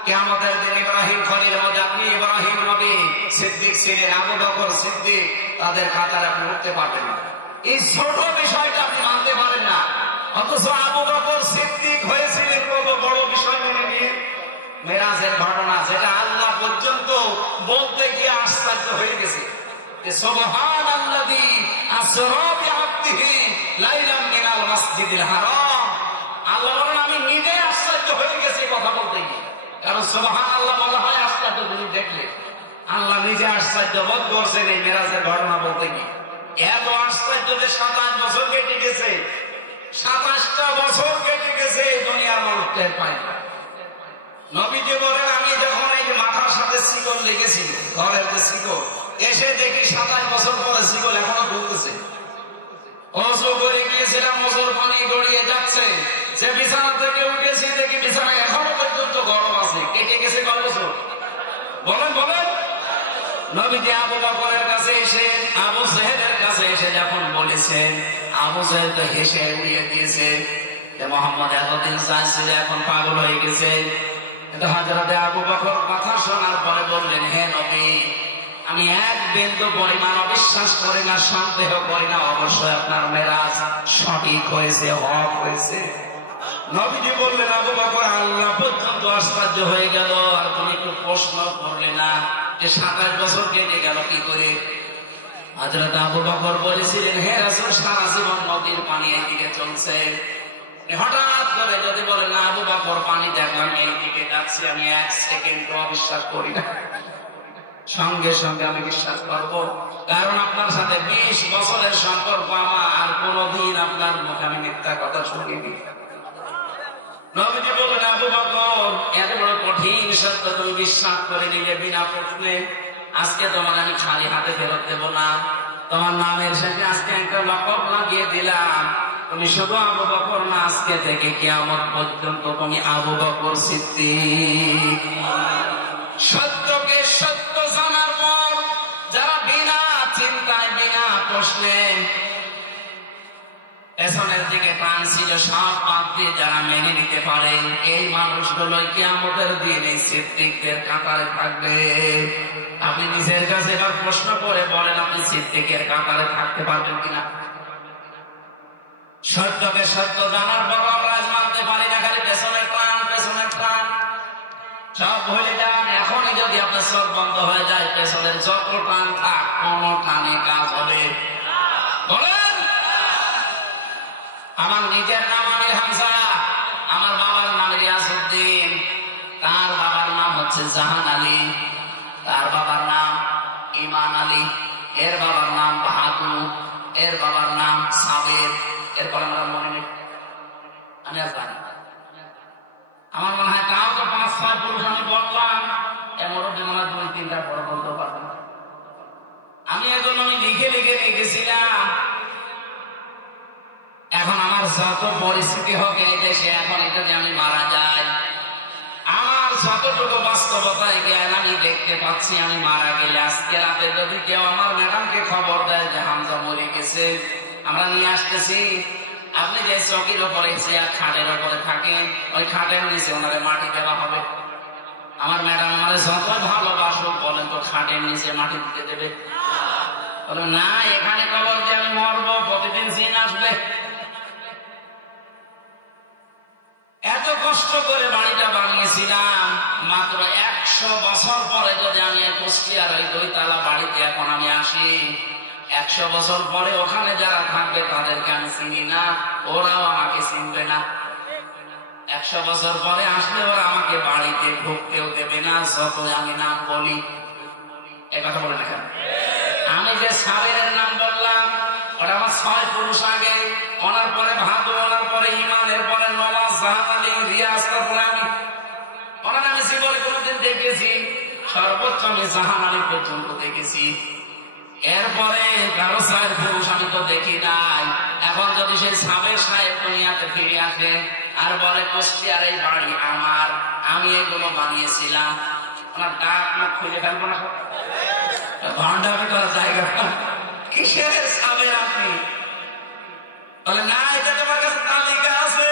কিয়ামতের দিন ইব্রাহিম খলিল আপনি ইব্রাহিম নবী সিদ্দিক ছিলেন, আবু বকর সিদ্দিক, তাদের খাতায় আপনি উঠতে পারবেন না। এই ছোট বিষয়টা আপনি মানতে পারেন না, অথচ আবু বকর সিদ্দিক হয়েছিলেন কত বড় বিষয় মেনে নিয়ে। মেরাজের ঘটনা, যেটা আল্লাহ পর্যন্ত বলতে গিয়ে আশ্চর্য হয়ে গেছে যে সুবহানাল্লাযী আসরা বিআবদিহি লাইলাম মিনাল মাসজিদিল হারাম। আল্লাহ বলেন আমি নিজে আশ্চর্য হয়ে গেছি কথা বলতে গিয়ে। কারণ সুবহানাল্লাহ বলা হয় আশ্চর্য তুমি দেখলে, আল্লাহ নিজে আশ্চর্য বোধ করছেন এই মেরাজের ঘটনা বলতে গিয়ে। এত আশ্চর্য যে 27 বছর কেটে গেছে, 27টা বছর কেটে গেছে, দুনিয়ার মানুষ টের পায় না। নবীজি বলেন আমি যখন এই মাথার সাথে শিকল লেগেছিল, ঘরের যে শিকল, এসে দেখি 27 বছর পরে শিকল এখনো ঢুকতেছে। অজু করে গিয়েছিলাম, অজুর পানি গড়িয়ে যাচ্ছে, যে বিছানা থেকে উঠেছি দেখি বিছানা এখনো পর্যন্ত গরম আছে। কেটে গেছে কত বছর? বলেন বলেন। নবীজি আবু বকরের কাছে এসে, আবু জেহেলের কাছে এসে যখন বলেছেন, আবু জেহেল তো হেসে উড়িয়ে দিয়েছে যে মোহাম্মদ এতদিন চাইছিল, এখন পাগল হয়ে গেছে। কিন্তু হযরতে আবু বকর কথা শোনার পরে বললেন, হে নবী, আমি এক বিন্দু পরিমাণ অবিশ্বাস করি না, সন্দেহ করি না, অবশ্যই আপনার মেরাজ সঠিক হয়েছে, হক হয়েছে। নবীজি বললেন, আবু বকর আল্লাহ পর্যন্ত আশ্চর্য হয়ে গেল, আর তুমি একটু প্রশ্ন করলে না যে 27 বছর কেটে গেল কি করে? হযরত আবু বকর বলেছিলেন, হে রাসূল, সারা জীবন নদীর পানি এইদিকে চলছে, হঠাৎ করে যদি বলে না আবু বকর পানি দেখলাম এইদিকে যাচ্ছে, আমি 1 সেকেন্ড অবিশ্বাস করি না, সঙ্গে সঙ্গে আমি বিশ্বাস করবো। কারণ আপনার সাথে 20 বছরের সম্পর্ক আমার, আর কোনদিন আপনার মুখে আমি মিথ্যা কথা শুনিনি। নবীজি বললেন, আবু বকর এত বড় কঠিন সত্য তুমি বিশ্বাস করে নিলে বিনা প্রশ্নে, আজকে তোমার আমি খালি হাতে ফেরত দেব না। তোমার নামের সাথে আজকে একটা লকব লাগিয়ে দিলাম, তুমি শুধু আবু বকর না, আজকে থেকে কিয়ামত পর্যন্ত তুমি আবু বকর সিদ্দিক। সত্যকে সত্য জানার পর যারা বিনা চিন্তায় বিনা প্রশ্নে পেছনের দিকে টান ছিল, সব বাদ দিয়ে যারা মেনে নিতে পারে, এই মানুষগুলোই কিয়ামতের দিন এই সিদ্দিকদের কাতারে থাকবে। আপনি নিজের কাছে এবার প্রশ্ন করে বলেন, আপনি সিদ্দিকের কাতারে থাকতে পারবেন কিনা? সত্যকে সত্য জানার পর আমরা আজ মানতে পারি না, খালি পেছনের টান, পেছনের টান, সব ভুলে যান। এখনই যদি আপনার চোখ বন্ধ হয়ে যায়, পেছনের যত টান থাক, কোন টানে কাজ হবে? বলেন। আমার নিজের নাম আমির হামজা, আমার বাবার নাম রিয়াজউদ্দিন, তার বাবার নাম হচ্ছে জাহান আলী, তার বাবার নাম ইমান আলী, এর বাবার নাম বাহাদুর, এর বাবার নাম সাবের, এরপর আমরা মনে নেই, আমি আর জানি। আমার মনে হয় তাও তো 5-6 পুরুষ আমি বললাম, এমন মনে হয় 2-3টার পরে বলতে পারবো না। আমি এখন আমি লিখে লিখে রেখেছিলাম। এখন আমার যত পরিস্থিতি হোক এই দেশে, এখন যদি আমি মারা যাই, আমার যতটুকু বাস্তবতায় জ্ঞান আমি দেখতে পাচ্ছি, আমি মারা গেলে আজকে রাতে যদি কেউ আমার ম্যাডামকে খবর দেয় যে হামজা মরে গেছে, আমরা নিয়ে আসতেছি, আপনি যে চকির ওপরে চেয়ার খাটের ওপরে থাকেন, ওই খাটের নিচে ওনারে মাটি দেওয়া হবে। আমার ম্যাডাম আমার যত ভালোবাসুক বলেন তো, খাটের নিচে মাটি দিতে দেবে? বলে না, এখানে কবর দিয়ে আমি মরবো, প্রতিদিন জিন আসবে। এত কষ্ট করে বাড়িটা বানিয়েছিলাম, মাত্র 100 বছর পরে যদি আমি কুষ্টিয়ার ওই 2 তলা বাড়িতে এখন আমি আসি, 100 বছর পরে ওখানে যারা থাকবে তাদেরকে আমি চিনি না, ওরাও আমাকে চিনবে না। 100 বছর পরে আসলে ওরা আমাকে বাড়িতে ঢুকতেও দেবে না, যত আমি নাম বলি। এই কথা বলে না কেন? আমি যে সাবেরের নাম বললাম, ওটা আমার 6 পুরুষ আগে, ওনার পরে ভাদু, ওনার পরে ইমান, এর পরে নওয়াজ, জাহান আলী, রিয়াজ, তারপরে আমি। ওনার আমি জীবনে কোনোদিন দেখেছি, সর্বোচ্চ আমি জাহান আলী পর্যন্ত দেখেছি। এরপরে কারো 6 পুরুষ আমি তো দেখি নাই। এখন যদি সেই সাবের সাহেব দুনিয়াতে ফিরে আসে আর বলে কুষ্টিয়ার এই বাড়ি আমার, আমি এগুলো বানিয়েছিলাম, ওনার ডাক না খুঁজে ফেলবো না? ভান্ডামি করার জায়গা কিসের সাবের আপনি? বলে না, এটা তোমার কাছে তালিকা আছে,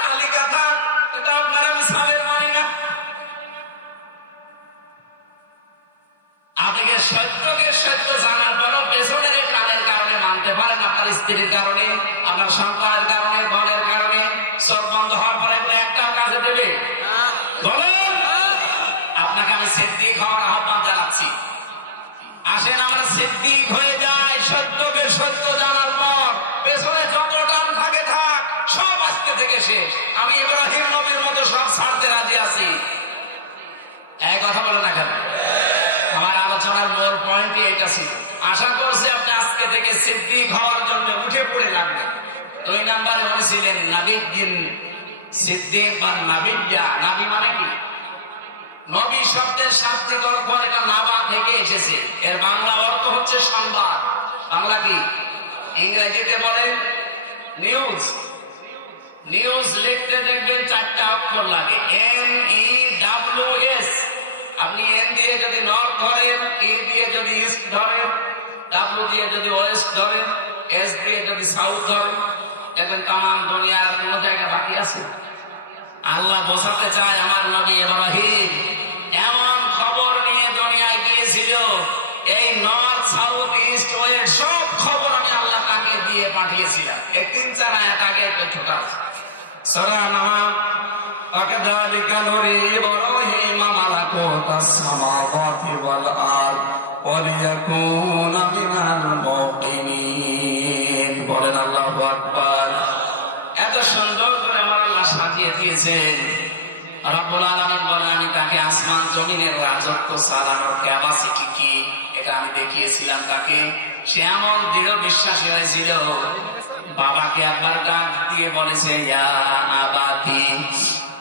তালিকা থাক, এটা আপনার আমি সাবের মানি না। আপনাকে সত্যকে সত্য জানার পরও পেছনের কানের কারণে মানতে পারেন, আপনার স্ত্রীর কারণে, আপনার সন্তানের কারণে, ঘরের কারণে, সব বন্ধ হওয়ার পরে একটা কাজে দেবে? বলেন। আপনাকে আমি সিদ্দিক হওয়ার আহ্বান জানাচ্ছি। আসেন আমরা সিদ্দিক হয়ে যাই, সত্যকে সত্য জানার পর পেছনে যত টান থাকে থাক, সব আজকে থেকে শেষ। আমি ইব্রাহিম নবীর মতো সব ছাড়তে রাজি আছি। এই কথা বলে না কেন? আমার আলোচনার মূল পয়েন্টই এটা ছিল। আশা করছি আপনি আজকে থেকে সিদ্দিক হওয়ার জন্য উঠে পড়ে লাগবেন। 2 নাম্বারে উনি ছিলেন নাবিয়্যিন সিদ্দিক বা নাবিয়্যা। নাবি মানে কি? নবী শব্দের শাব্দিক অর্থ এটা নাবা থেকে এসেছে, এর বাংলা অর্থ হচ্ছে সংবাদ। বাংলা কি? ইংরেজিতে বলেন নিউজ। নিউজ লিখতে দেখবেন 4টা অক্ষর লাগে, NEWS। আপনি এন দিয়ে যদি নর্থ ধরেন, ই দিয়ে যদি ইস্ট ধরেন, ডাব্লিউ দিয়ে যদি ওয়েস্ট ধরেন, এস দিয়ে যদি সাউথ ধরেন, দেখবেন তামাম দুনিয়ার কোন জায়গা বাকি আছে? আল্লাহ বোঝাতে চায় আমার নবী ইব্রাহিম এমন খবর নিয়ে দুনিয়ায় গিয়েছিল, এই নর্থ সাউথ ইস্ট ওয়েস্ট সব খবর আমি আল্লাহ তাকে দিয়ে পাঠিয়েছিলাম। এই 3-4 আয়াত আগে একটু ছোটা সূরা নাম, আকাযালিকা নুরি ইব্রাহিম মালাকুতাস সামাওয়াতি ওয়াল আরদ ওয়া লিয়াকুনা মিনাল মুকিনিন। বলেন আল্লাহু আকবার। এত সুন্দর করে আমার আল্লাহ সাজিয়ে দিয়েছেন। রব্বুল আলামিন বলেন আমি তাকে আসমান জমিনের রাজত্ব চালানোর ক্যাপাসিটি কি এটা আমি দেখিয়েছিলাম তাকে। সে এমন দৃঢ় বিশ্বাসী হয়েছিল, বাবাকে একবার ডাক দিয়ে বলেছে ইয়া আবাতি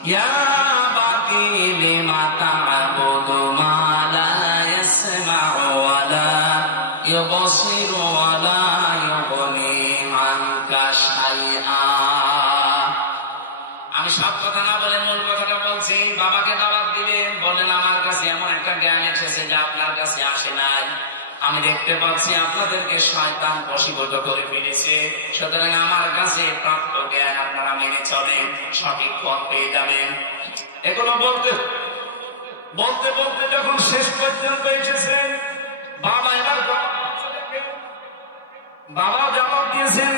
ইয়া আবাতি লিমা তা'বুদু মা লা ইয়াসমা'ু ওয়া লা ইউবসিরু ওয়া লা ইউগনি আনকা শাইআ। আমি সব কথা না বলে মূল কথাটা বলছি। বাবাকে দাওয়াত দিলেন, বলেন আমার কাছে এমন একটা জ্ঞান এসেছে যা আপনার কাছে আসে নাই। আমি দেখতে পাচ্ছি আপনাদেরকে শয়তান বশীভূত করে ফেলেছে, সুতরাং আমার কাছে প্রাপ্ত জ্ঞান আপনারা মেনে চলেন, সঠিক পথ পেয়ে যাবেন। এগুলো বলতে বলতে বলতে যখন শেষ পর্যন্ত এসেছেন, বাবা এবার বাবা জবাব দিয়েছেন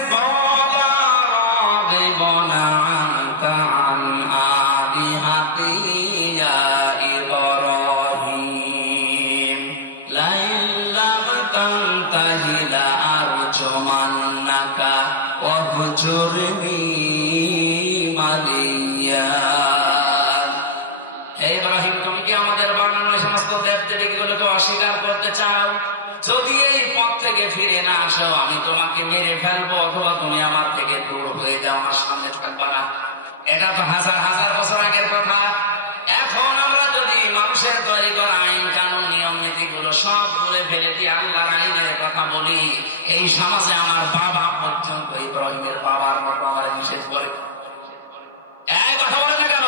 ইব্রাহিম, তুমি কি আমাদের বানানো সমস্ত দেবদেবীগুলোকে অস্বীকার করতে চাও? যদি এই পথ থেকে ফিরে না আসো, আমি তোমাকে মেরে ফেলবো, অথবা তুমি আমার থেকে দূর হয়ে যাও, আমার সামনে থাকবা না। এটা তো হাজার হাজার বছর আগের কথা। এখন আমরা যদি মানুষের তৈরি করা আইন কানুন নিয়ম নীতিগুলো সব ভুলে ফেলে দিয়ে আল্লাহর আইনের কথা বলি, এই সমাজে আমার বাবা পর্যন্ত ইব্রাহিমের বাবার মতো আমার নিষেধ করে। এই কথা বলে না কেন?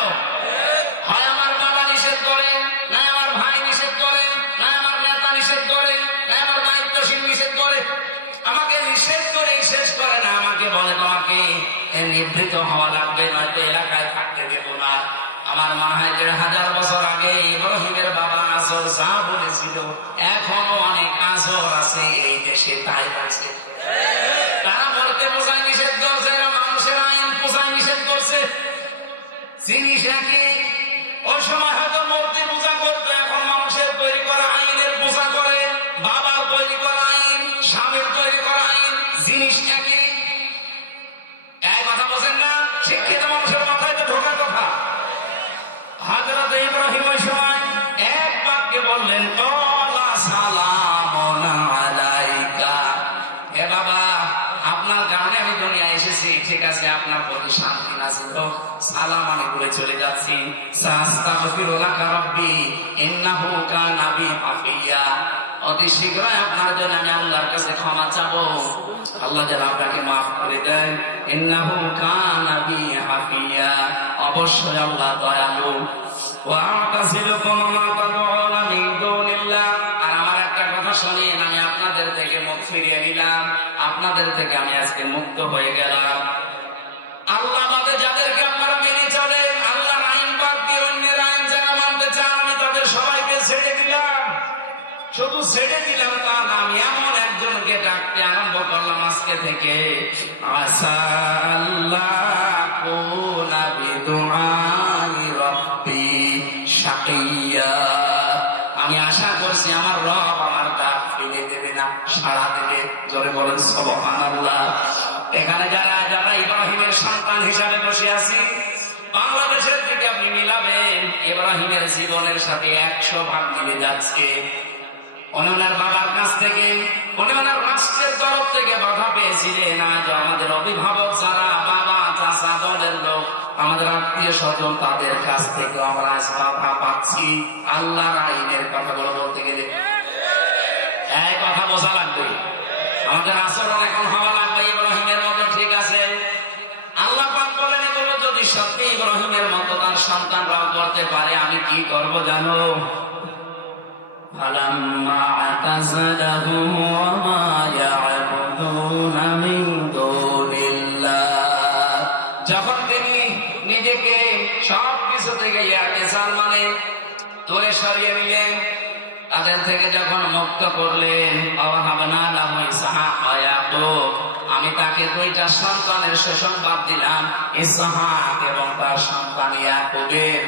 হয় আমার বাবা নিষেধ করে, না আমার ভাই নিষেধ করে, না আমার নেতা নিষেধ করে, না আমার দায়িত্বশীল নিষেধ করে। আমাকে নিষেধ করে শেষ করে না, আমাকে বলে তোমাকে নিবৃত হওয়া লাগবে, নয়তো এলাকায় থাকতে দেব না। আমার মনে হয় 1000 বছর আগে ইব্রাহিমের বাবা আজর যা বলেছিল, এখনো অনেক আজর আছে এই দেশে। জিনিস একই। ওই সময় হয়তো মূর্তি পূজা করতো, এখন মানুষের তৈরি করা আইনের পূজা করে, বাবার তৈরি করা আইন, স্বামীর তৈরি করা আইন, জিনিস একই। এই কথা বোঝেন না? শিক্ষিত মানুষের মাথায় তো ঢোকার কথা। হযরত ইব্রাহিম ওই সময় এক বাক্যে বললেন, ক্বালা সালামুন আলাইকা। হে বাবা, আপনার কারণে আমি দুনিয়ায় এসেছি, ঠিক আছে, আপনার প্রতি শান্তি নাযিল হোক, সালাম আমি বলে চলে যাচ্ছি। সাস্তাগফিরু লাকা রাব্বি ইন্নাহু কানা বি হাফিয়া। অতি শীঘ্রই আপনার জন্য আমি আল্লাহর কাছে ক্ষমা চাবো, আল্লাহ যেন আপনাকে মাফ করে দেন। ইন্নাহু কানা বি হাফিয়া, অবশ্যই আল্লাহ দয়ালু। ওয়া আতাসিলুকুম মা তাদউনা মিন দুনিল্লাহ। আর আমার একটা কথা শুনিয়ে আমি আপনাদের থেকে মুখ ফিরিয়ে নিলাম, আপনাদের থেকে আমি আজকে মুক্ত হয়ে গেলাম। আল্লাহ বাদে যাদেরকে আপনারা মেনে চলেন, আল্লাহর আইন বাদ দিয়ে অন্যের আইন যারা মানতে চান, আমি তাদের সবাইকে ছেড়ে দিলাম। শুধু ছেড়ে দিলাম তা না, আমি এমন একজনকে ডাকতে আরম্ভ করলাম আজকে থেকে, আসা আল্লাহ কুনা বিদুআই রাব্বি শাকিয়া। আমি আশা করছি আমার রব আমার ডাক ফিরে দেবে না, সাড়া দেবে। জোরে বলেন সুবহানাল্লাহ। এখানে যারা যারা ইব্রাহিমের সন্তান হিসাবে বসে আছি, বাংলাদেশের থেকে আপনি মিলাবেন, ইব্রাহিমের জীবনের সাথে 100 ভাগ মিলে যাচ্ছে। ওনার বাবার কাছ থেকে, ওনার রাষ্ট্রের তরফ থেকে বাধা পেয়েছিলেন। আজ আমাদের অভিভাবক যারা, বাবা চাচা দলের লোক, আমাদের আত্মীয় স্বজন, তাদের কাছ থেকে আমরা আজ বাধা পাচ্ছি আল্লাহর আইনের কথাগুলো বলতে গেলে। এই কথা বোঝা লাগবে, আমাদের আচরণ এখন হওয়া লাগবে ইব্রাহিমের মতো, ঠিক আছে? আল্লাহ পাক বলেন, এগুলো যদি সত্যি ইব্রাহিমের মতো তার সন্তানরাও করতে পারে, আমি কি করব জানো? ফালাম্মা আতাযালাহুম ওয়া মা ইয়া'বুদুনা মিন দুনিল্লাহ। যখন তিনি নিজেকে সবকিছু থেকে ইয়াতেসাল মানে দূরে সরিয়ে নিলেন, তাদের থেকে যখন মুক্ত করলেন, ওয়াহাবনা লাহু ইসহাক ওয়া ইয়াকুব, আমি তাকে 2টা সন্তানের সুসংবাদ দিলাম, ইসহাক এবং তার সন্তান ইয়াকুবের।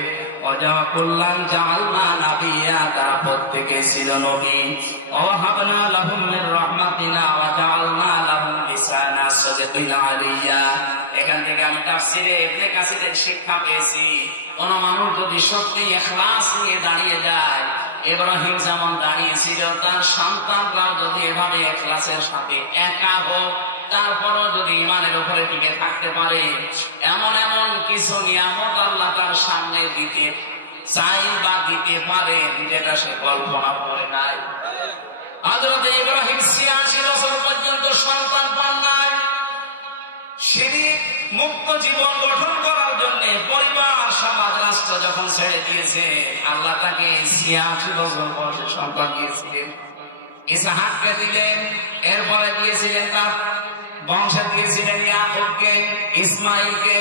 ওয়াজাকুল্লান জাআলনা নাবিয়্যা, তারা প্রত্যেকে ছিল নবী। ওয়াহাবনা লাহুম মির রাহমাতিনা ওয়া জাআলনা লাহুম লিসানা সিদকিন আলিয়্যা। এখান থেকে আমি তাফসীরে ইবনে কাসিরের শিক্ষা পেয়েছি, কোন মানুষ যদি সত্যি ইখলাস নিয়ে দাঁড়িয়ে যায়, ইব্রাহিম যেমন দাঁড়িয়েছিল, তার সন্তানরাও যদি এভাবে ইখলাসের সাথে একা হোক, তারপরও যদি ইমানের উপরে টিকে থাকতে পারে, এমন এমন কিছু নিয়ামত আল্লাহ তার সামনে দিতে চাই বা দিতে পারে যেটা সে কল্পনা করে নাই। হযরত ইব্রাহিম ৮৬ বছর পর্যন্ত সন্তান পান নাই। শিরক মুক্ত জীবন গঠন করার জন্য পরিবার, সমাজ, রাষ্ট্র যখন ছেড়ে দিয়েছে, আল্লাহ তাকে ৮৬ বছর বয়সে সন্তান দিয়েছিলেন। ইসহাককে দিলেন, এরপরে দিয়েছিলেন তার বংশে দিয়েছিলেন ইয়াকুবকে, ইসমাইলকে।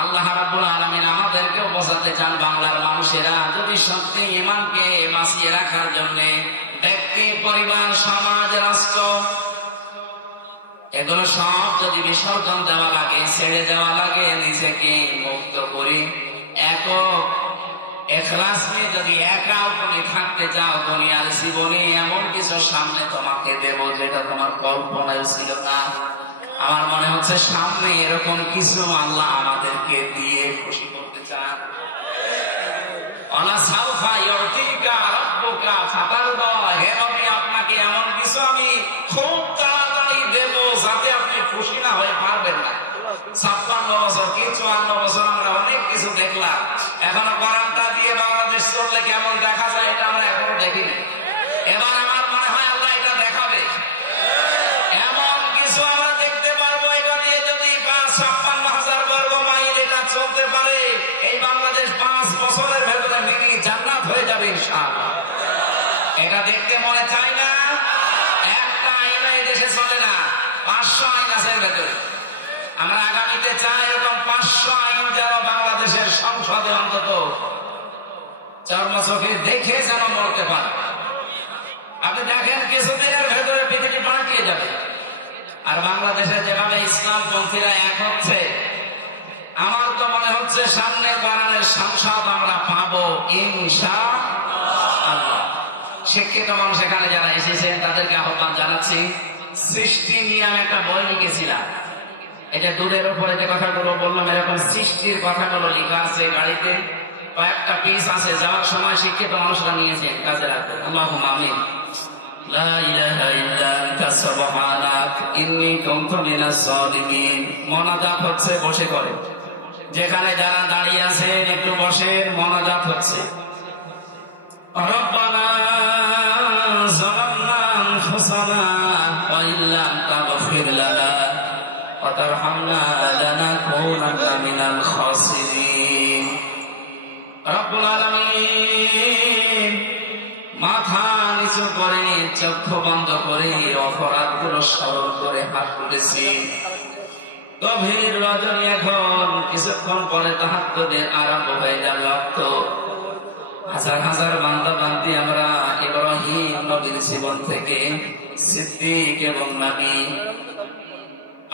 আল্লাহ রাব্বুল আলামিন আমাদেরকেও বোঝাতে চান, বাংলার মানুষেরা যদি সত্যি ঈমানকে বাঁচিয়ে রাখার জন্য ব্যক্তি, পরিবার, সমাজ, রাষ্ট্র, এগুলো সব যদি বিসর্জন দেওয়া লাগে, ছেড়ে দেওয়া লাগে, নিজেকে মুক্ত করে একক ইখলাস নিয়ে যদি একাও তুমি থাকতে চাও দুনিয়ার জীবনে, এমন কিছু সামনে তোমাকে দেব যেটা তোমার কল্পনায় ছিল না। আমার মনে হচ্ছে সামনে এরকম কিছু আল্লাহ আমাদেরকে দিয়ে খুশি করতে চান। ওয়ালাসাউফা ইউতিকা রাব্বুকা ফাতারদা। হে নবী, আপনাকে এমন কিছু আমি খুব তাড়াতাড়ি দেব যাতে আপনি খুশি না হয়ে পারবেন না। ৫৬ বছর কি ৫৪ বছর আমরা অনেক কিছু দেখলাম, এখনো কোরআনটা দিয়ে বাংলাদেশ চললে কেমন দেখা যায় এটা আমরা এখনো দেখিনি। এবার আমার মনে হয় আল্লাহ এটা দেখাবে, এমন কিছু আমরা দেখতে পারবো, এটা দিয়ে যদি ৫৬,০০০ বর্গ মাইল এটা চলতে পারে, এই বাংলাদেশ 5 বছরের ভেতরে মিনি জান্নাত হয়ে যাবে ইনশাআল্লাহ। এটা দেখতে মনে চায় না? একটা আইন এই দেশে চলে না, 500 আইন আছে এর ভেতরে। আমরা আগামীতে চাই এরকম 500 আইন যেন বাংলাদেশের সংসদে অন্তত চর্মচোখে দেখে যেন মরতে পারে। আপনি দেখেন কিছুদিনের ভেতরে পৃথিবী পাল্টিয়ে যাবে। আর বাংলাদেশে যেভাবে ইসলামপন্থীরা এক হচ্ছে, আমার তো মনে হচ্ছে হচ্ছে সামনে কোরআনের সংসদ আমরা পাবো ইনশাআল্লাহ। শিক্ষিত মানুষ এখানে যারা এসেছেন তাদেরকে আহ্বান জানাচ্ছি। সৃষ্টি নিয়ে আমি একটা বই লিখেছিলাম। এটা দূরের উপরে যে কথাগুলো বললাম এরকম সৃষ্টির কথাগুলো লেখা আছে গাড়িতে, কয়েকটা পিস আছে, যাওয়ার সময় শিক্ষিত মানুষরা নিয়েছেন, কাজে রাখবেন। আল্লাহুম্মা আমিন। লা ইলাহা ইল্লা আনতা সুবহানাক ইন্নী কুনতু মিনাজ জালিমিন। মোনাজাত হচ্ছে, বসে করে। যেখানে যারা দাঁড়িয়ে আছেন একটু বসেন, মোনাজাত হচ্ছে। রব্বানা যালামনা আনফুসানা ওয়া ইল্লাম তাগফির লানা ওয়া তারহামনা লানাকুনান্না মিনাল খাসিরিন। রব্বুল আলামিন, মাথা নিচু করে চক্ষু বন্ধ করে অপরাধগুলো স্মরণ করে হাত তুলেছি। গভীর রজনী, এখন কিছুক্ষণ পরে তাহাজ্জুদের আরম্ভ হয়ে যাবে। রক্ত হাজার হাজার বান্দা বান্দি আমরা ইব্রাহিম নবীর জীবন থেকে সিদ্দিক এবং নবী,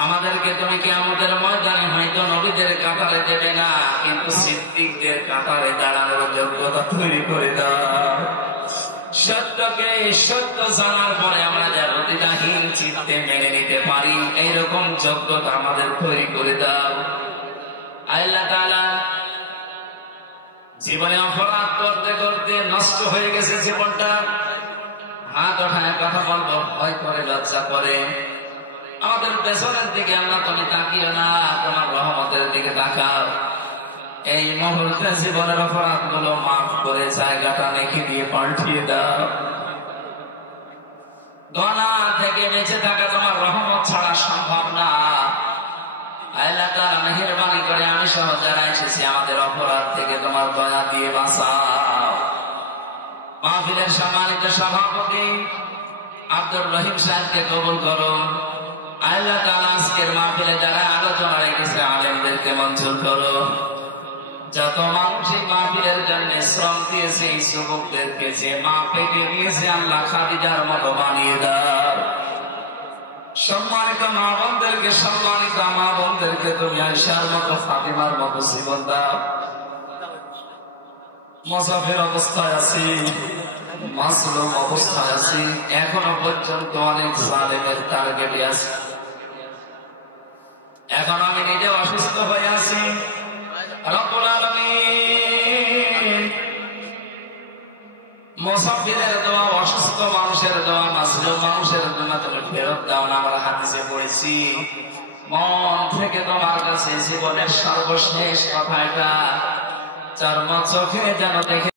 আমাদেরকে তুমি কিয়ামতের ময়দানে হয়তো নবীদের কাতারে দেবে না, কিন্তু সিদ্দিকদের কাতারে দাঁড়ানোর যোগ্যতা তৈরি করে দাও। সত্যকে সত্য জানার পরে আমরা যা প্রতিদাহীন চিত্তে মেনে নিতে পারি, এইরকম যোগ্যতা আমাদের তৈরি করে দাও। আল্লাহ তাআলা, জীবনে অপরাধ করতে করতে নষ্ট হয়ে গেছে জীবনটা। হাত ওঠায় কথা বলবো ভয় করে, লজ্জা করে। আমাদের পেছনের দিকে আল্লাহ তুমি তাকিও না, তোমার রহমতের দিকে তাকাও। এই মুহূর্তে জীবনের অপরাধ গুলো মাফ করে জায়গাটা নেকি দিয়ে পাল্টিয়ে দাও। গোনা থেকে বেঁচে থাকা তোমার রহমত ছাড়া সম্ভব না। আল্লাহ তাআলা মেহেরবানি করে আমি সহ যারা এসেছি আমাদের অপরাধ থেকে তোমার দয়া দিয়ে বাঁচাও। মাহফিলের সম্মানিত সভাপতি আব্দুর রহিম সাহেবকে কবুল করো। আল্লাহ তাআলা আজকের মাহফিলে যারা আলোচনা রেখেছে আলেমদেরকে মঞ্জুর করো। যত মানুষ এই মাহফিলের জন্য শ্রম দিয়েছে, এই যুবকদেরকে যে মা পেটে নিয়েছে, আল্লাহ খাদিজার মতো বানিয়ে দাও। সম্মানিত মা বোনদেরকে, সম্মানিত মা বোনদেরকে তুমি আয়েশার মতো, ফাতিমার মতো জীবন দাও। মুসাফির অবস্থায় আছি, মাসলুম অবস্থায় আছি, এখনো পর্যন্ত অনেক জালেমের টার্গেটে আছি। এখন আমি নিজে অসুস্থ হয়ে আছি। রব্বুল আলামিন, মুসাফিরের দোয়া, অসুস্থ মানুষের দোয়া, মাসলুম মানুষের দোয়া তুমি ফেরত দাও না। আমরা হাদিসে পড়েছি, মন থেকে তোমার কাছে জীবনের সর্বশেষ কথা এটা, চর্ম চোখে যেন দেখে